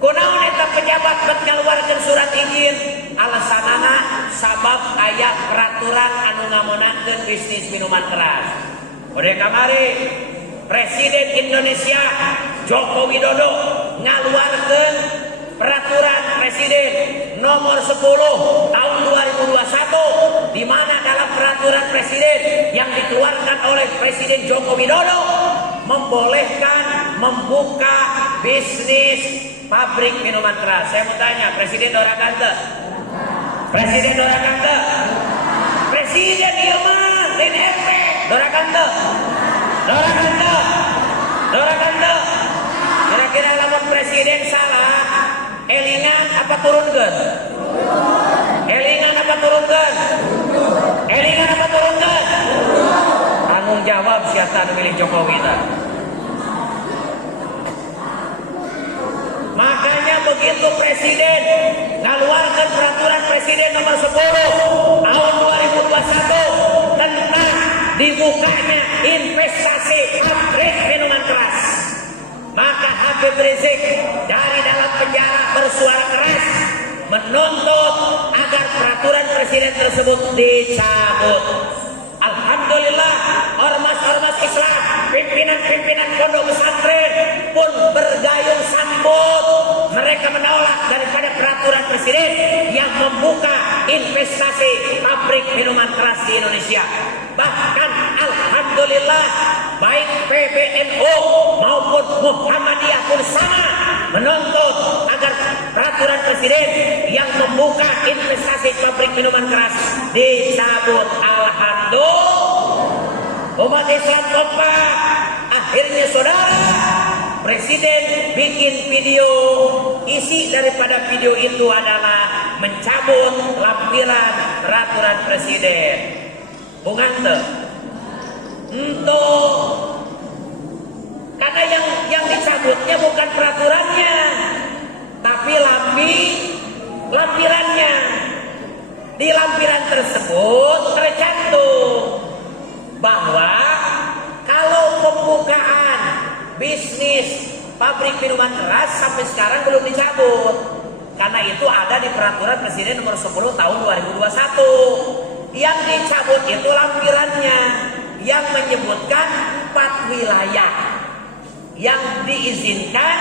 Kunaon eta pejabat bet ngaluarkeun surat izin? Alasanana sabab aya peraturan anu ngamonakeun bisnis minuman keras. Ode kamari Presiden Indonesia Joko Widodo ngaluarkeun peraturan Presiden nomor 10 tahun 2021, di mana dalam peraturan Presiden yang dikeluarkan oleh Presiden Joko Widodo membolehkan membuka bisnis pabrik minuman keras. Saya mau tanya, Presiden dorakan teu? Presiden dorakan teu? Presiden ieu mah lain efek. Dorakan teu? Dorakan teu? Dorakan teu? Kira-kira lamun presiden salah, elingan apa turunkeun? Elingan apa turunkeun? Elingan apa turunkeun? Tanggung jawab siapa anu milih Jokowi tah. Makanya begitu presiden ngaluarkan peraturan presiden nomor 10 tahun 2021 tentang dibukanya investasi pabrik minuman keras, maka Habib Rizik dari dalam penjara bersuara keras menuntut agar peraturan presiden tersebut dicabut. Alhamdulillah, ormas-ormas Islam, pimpinan-pimpinan pondok pesantren pun bergayung sambut. Mereka menolak daripada peraturan presiden yang membuka investasi pabrik minuman keras di Indonesia. Bahkan alhamdulillah, baik PBNU maupun Muhammadiyah pun sama menuntut agar peraturan presiden yang membuka investasi pabrik minuman keras dicabut. Alhamdulillah, umat Islam kompak. Akhirnya saudara, presiden bikin video, isi daripada video itu adalah mencabut lampiran peraturan presiden. Bukan tuh untuk karena yang dicabutnya bukan peraturannya, tapi lampirannya. Di lampiran tersebut tercantum bahwa kalau pembukaan bisnis pabrik minuman keras sampai sekarang belum dicabut, karena itu ada di peraturan presiden nomor 10 tahun 2021. Yang dicabut itu lampirannya yang menyebutkan 4 wilayah yang diizinkan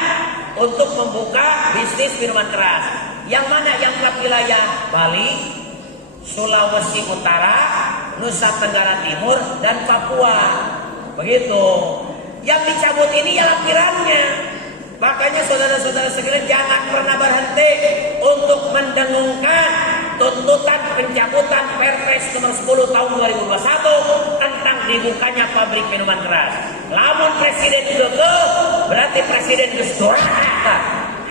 untuk membuka bisnis minuman keras. Yang mana yang 4 wilayah? Bali, Sulawesi Utara, Nusa Tenggara Timur, dan Papua. Begitu. Yang dicabut ini ya lampirannya. Makanya saudara-saudara sekalian jangan pernah berhenti untuk mendengungkan tuntutan pencabutan Perpres nomor 10 tahun 2021 tentang dibukanya pabrik minuman keras. Lamun presiden kekeh berarti presiden geus durhaka,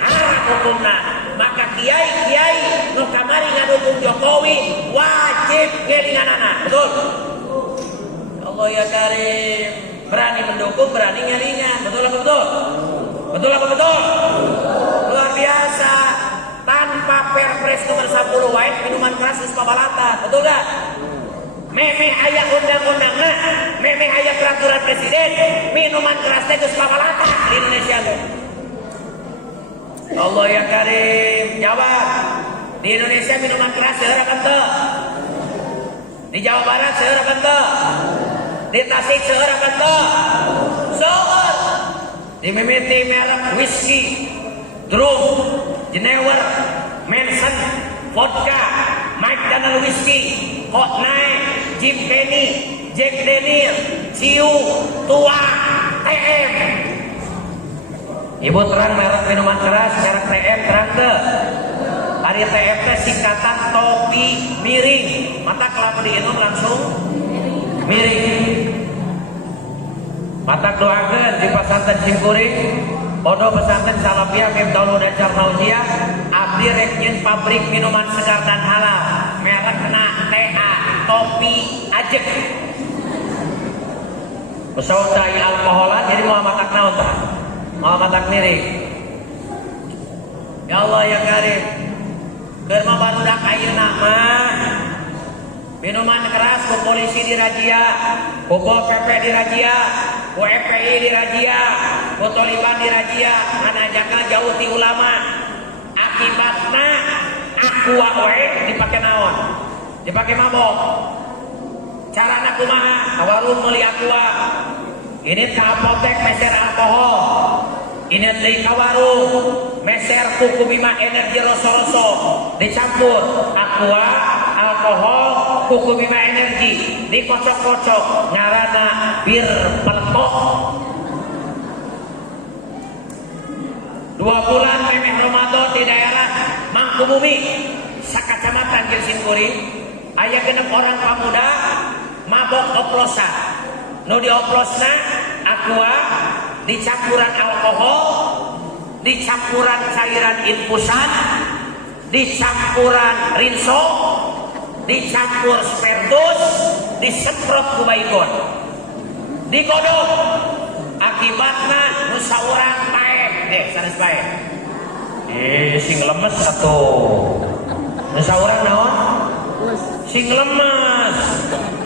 harap hukumna. Maka kiai-kiai nu kamari ngadukung Jokowi wajib ngelinganana. Betul? Allah ya Karim, berani mendukung, berani ngelingan. Betul apa betul? Betul apa betul? Luar biasa. Tanpa Perpres nomor 10 wae minuman keras geus pabalata. Betul gak? Memeh aya undang-undangna, memeh aya peraturan presiden, minuman keras teh geus pabalata di Indonesia teh. Allah ya Karim, jawab. Di Indonesia minuman keras seueur kan teu? Di Jawa Barat seueur kan teu? Di Tasik seueur kan teu? Seueur. Dimimiti merek whisky, drum, Jenewer, Manson, vodka, Mike Daniel Whiskey, Hot Night, Jim Benny, Jack Daniel, Ciu, Tua, TM. Ibu terang merek minuman keras, merek TM terang teu? Hari TM teh singkatan topi miring. Mata kelapa diinum langsung miring. Mata doakeun di pesantren Simkuring, Pondok Pesantren Salafiyah Miftaul Huda Carnaujiyah, abdi rek nyeun pabrik minuman segar dan halal merekna TA Topi Ajek pesawat dai alkoholan jadi mau matak naon tah mau matak miring ya Allah ya Karim keur mah barudak ayeuna mah minuman keras ku polisi dirazia ku Pol PP dirazia ku FPI dirazia ku Taliban dirazia nganajakeun jauh ti ulama akibatna aqua we dipake naon dipake mabok carana kumaha warung meuli aqua ini ka apotek meser alkohol ini deui ka warung meser kuku Bima energi roso-roso dicampur aqua alkohol kuku Bima energi dikocok-kocok ngaranna bir peletok 2 bulan memeh Ramadan di daerah Mangkubumi sakacamatan Gil Simkuring aya 6 orang pemuda mabok oplosan nu dioplosna aqua dicampuran alkohol dicampuran cairan infusan dicampuran rinso dicampur spiritus disemprot ku baygon digodok akibatna nu saurang bae deh sanes bae sing lemes atuh nu saurang naon sing lemes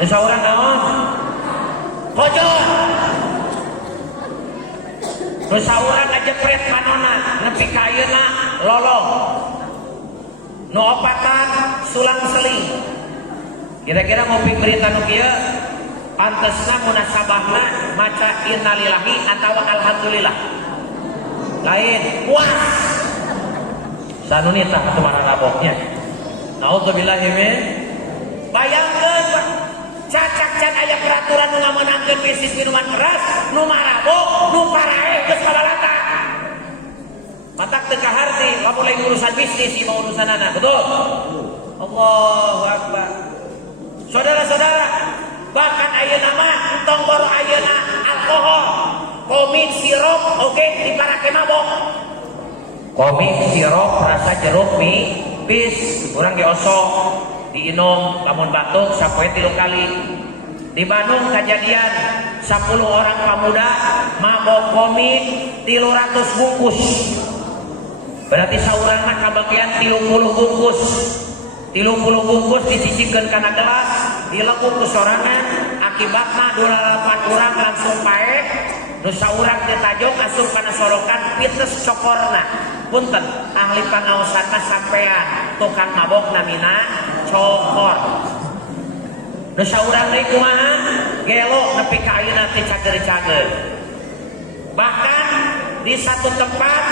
nu saurang naon kojot nu saurang ngajepret panonna nepi ka ayeuna lolong nu opatan sulang seling kira-kira ngopi berita nu kieu pantesna munasabahna maca innalillahi atawa alhamdulillah lain puas sanunita atuh marang raboknya naudzubillahi min bayangkeun cacak can aya peraturan nu ngameunangkeun bisnis minuman keras nu marabok nu parae geus kabalata matak teu kaharti lamun lain urusan bisnis ieu urusanana betul Allahu akbar saudara-saudara bahkan ayeuna mah entong baru ayeuna alkohol komik sirup oge diparake mabok komik sirup rasa jeruk nipis urang diosok diinum lamun batuk sapoe 3 kali di Bandung kejadian 10 orang pemuda mabok komik 300 bungkus berarti saurangna kabagian 30 bungkus 30 bungkus dicicikeun kana gelas dilekuk ku sorangan akibatna 28 urang langsung pae nu saurang teh tajong asup kana sorokan pites cokorna punten ahli pangaosanna sampean tukang mabok namina cokor nu saurang deui kumaha gelo nepi ka ayeuna teh cager-cager bahkan di satu tempat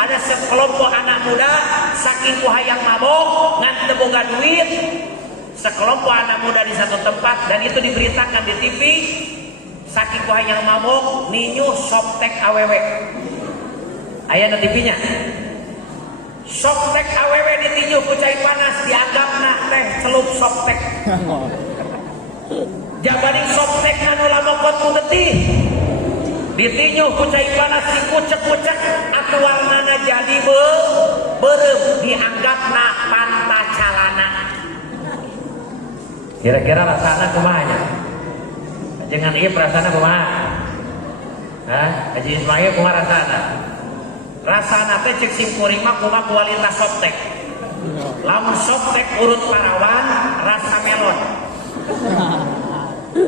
ada sekelompok anak muda saking kuhayang mabok ngan teu boga duit sekelompok anak muda di satu tempat dan itu diberitakan di TV saking kuhayang mabok ninyu soptek awewe aya na TV-nya soptek awewe ditinyu ku cai panas dianggapna teh celup soptek jabari soptek anu lamokot ku getih ditinyu ku cai panas dikucek-kucek atuh warnana jadi beureum dianggapna pantacalana kira-kira rasana kumaha nya jangan ieu rasana kumaha hah Haji Ismail kumaha rasana teh cek simkuring mah kumaha kualitas soptek lamun soptek urut parawan rasa melon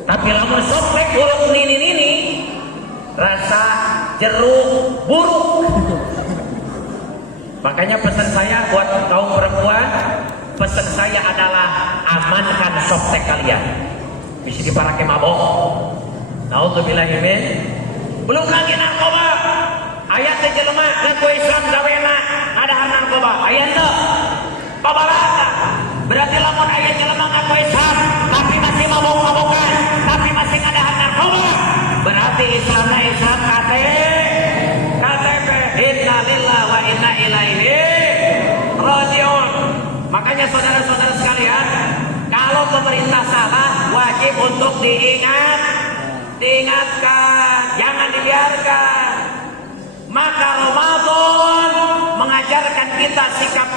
tapi lamun soptek urut nini-nini rasa jeruk buruk makanya pesan saya buat kaum perempuan pesan saya adalah amankan soptek kalian bisa diparake mabok naudzubillahi min belum lagi narkoba ayat teh jelema ngaku Islam gawena ada narkoba ayat teh babalata berarti lamun ayat jelema ngaku Islam tapi masih mabok-mabokan tapi masih ada narkoba berarti Islamna Islam KTP inna lillahi wa inna ilaihi rajiun makanya saudara-saudara sekalian kalau pemerintah salah wajib untuk diingatkan jangan dibiarkan maka Ramadan mengajarkan kita sikap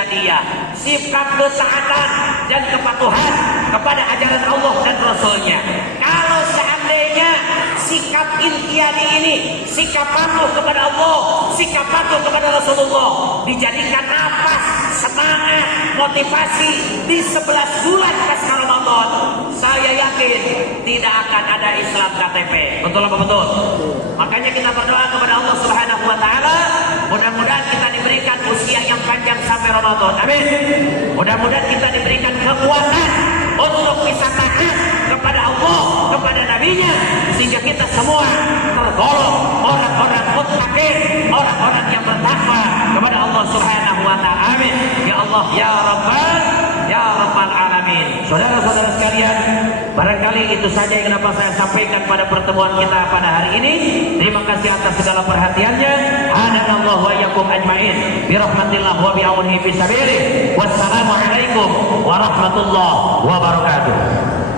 inqiyadiyah, sikap ketaatan dan kepatuhan kepada ajaran Allah dan Rasulnya. Kalau seandainya sikap inqiyadi ini, sikap patuh kepada Allah, sikap patuh kepada Rasulullah dijadikan napas, semangat, motivasi di 11 bulan pasca Ramadan, saya yakin tidak akan ada Islam KTP. Betul apa betul? Makanya kita berdoa kepada Allah Subhanahu wa taala, mudah-mudahan kita diberikan usia yang panjang sampai Ramadan. Amin. Mudah-mudahan kita diberikan kekuatan untuk bisa taat kepada Allah, kepada Nabi-Nya, sehingga kita semua tergolong orang-orang muttaqin, orang-orang yang bertakwa kepada Allah Subhanahu wa taala. Amin. Ya Allah, ya Rabbal alamin. Saudara-saudara sekalian, barangkali itu saja yang dapat saya sampaikan pada pertemuan kita pada hari ini. Terima kasih atas segala perhatiannya. Hadanallahu wa iyyakum ajmain bi rahmatillah wa bi aunihi fi sabilihi. Wassalamu alaikum warahmatullahi wabarakatuh.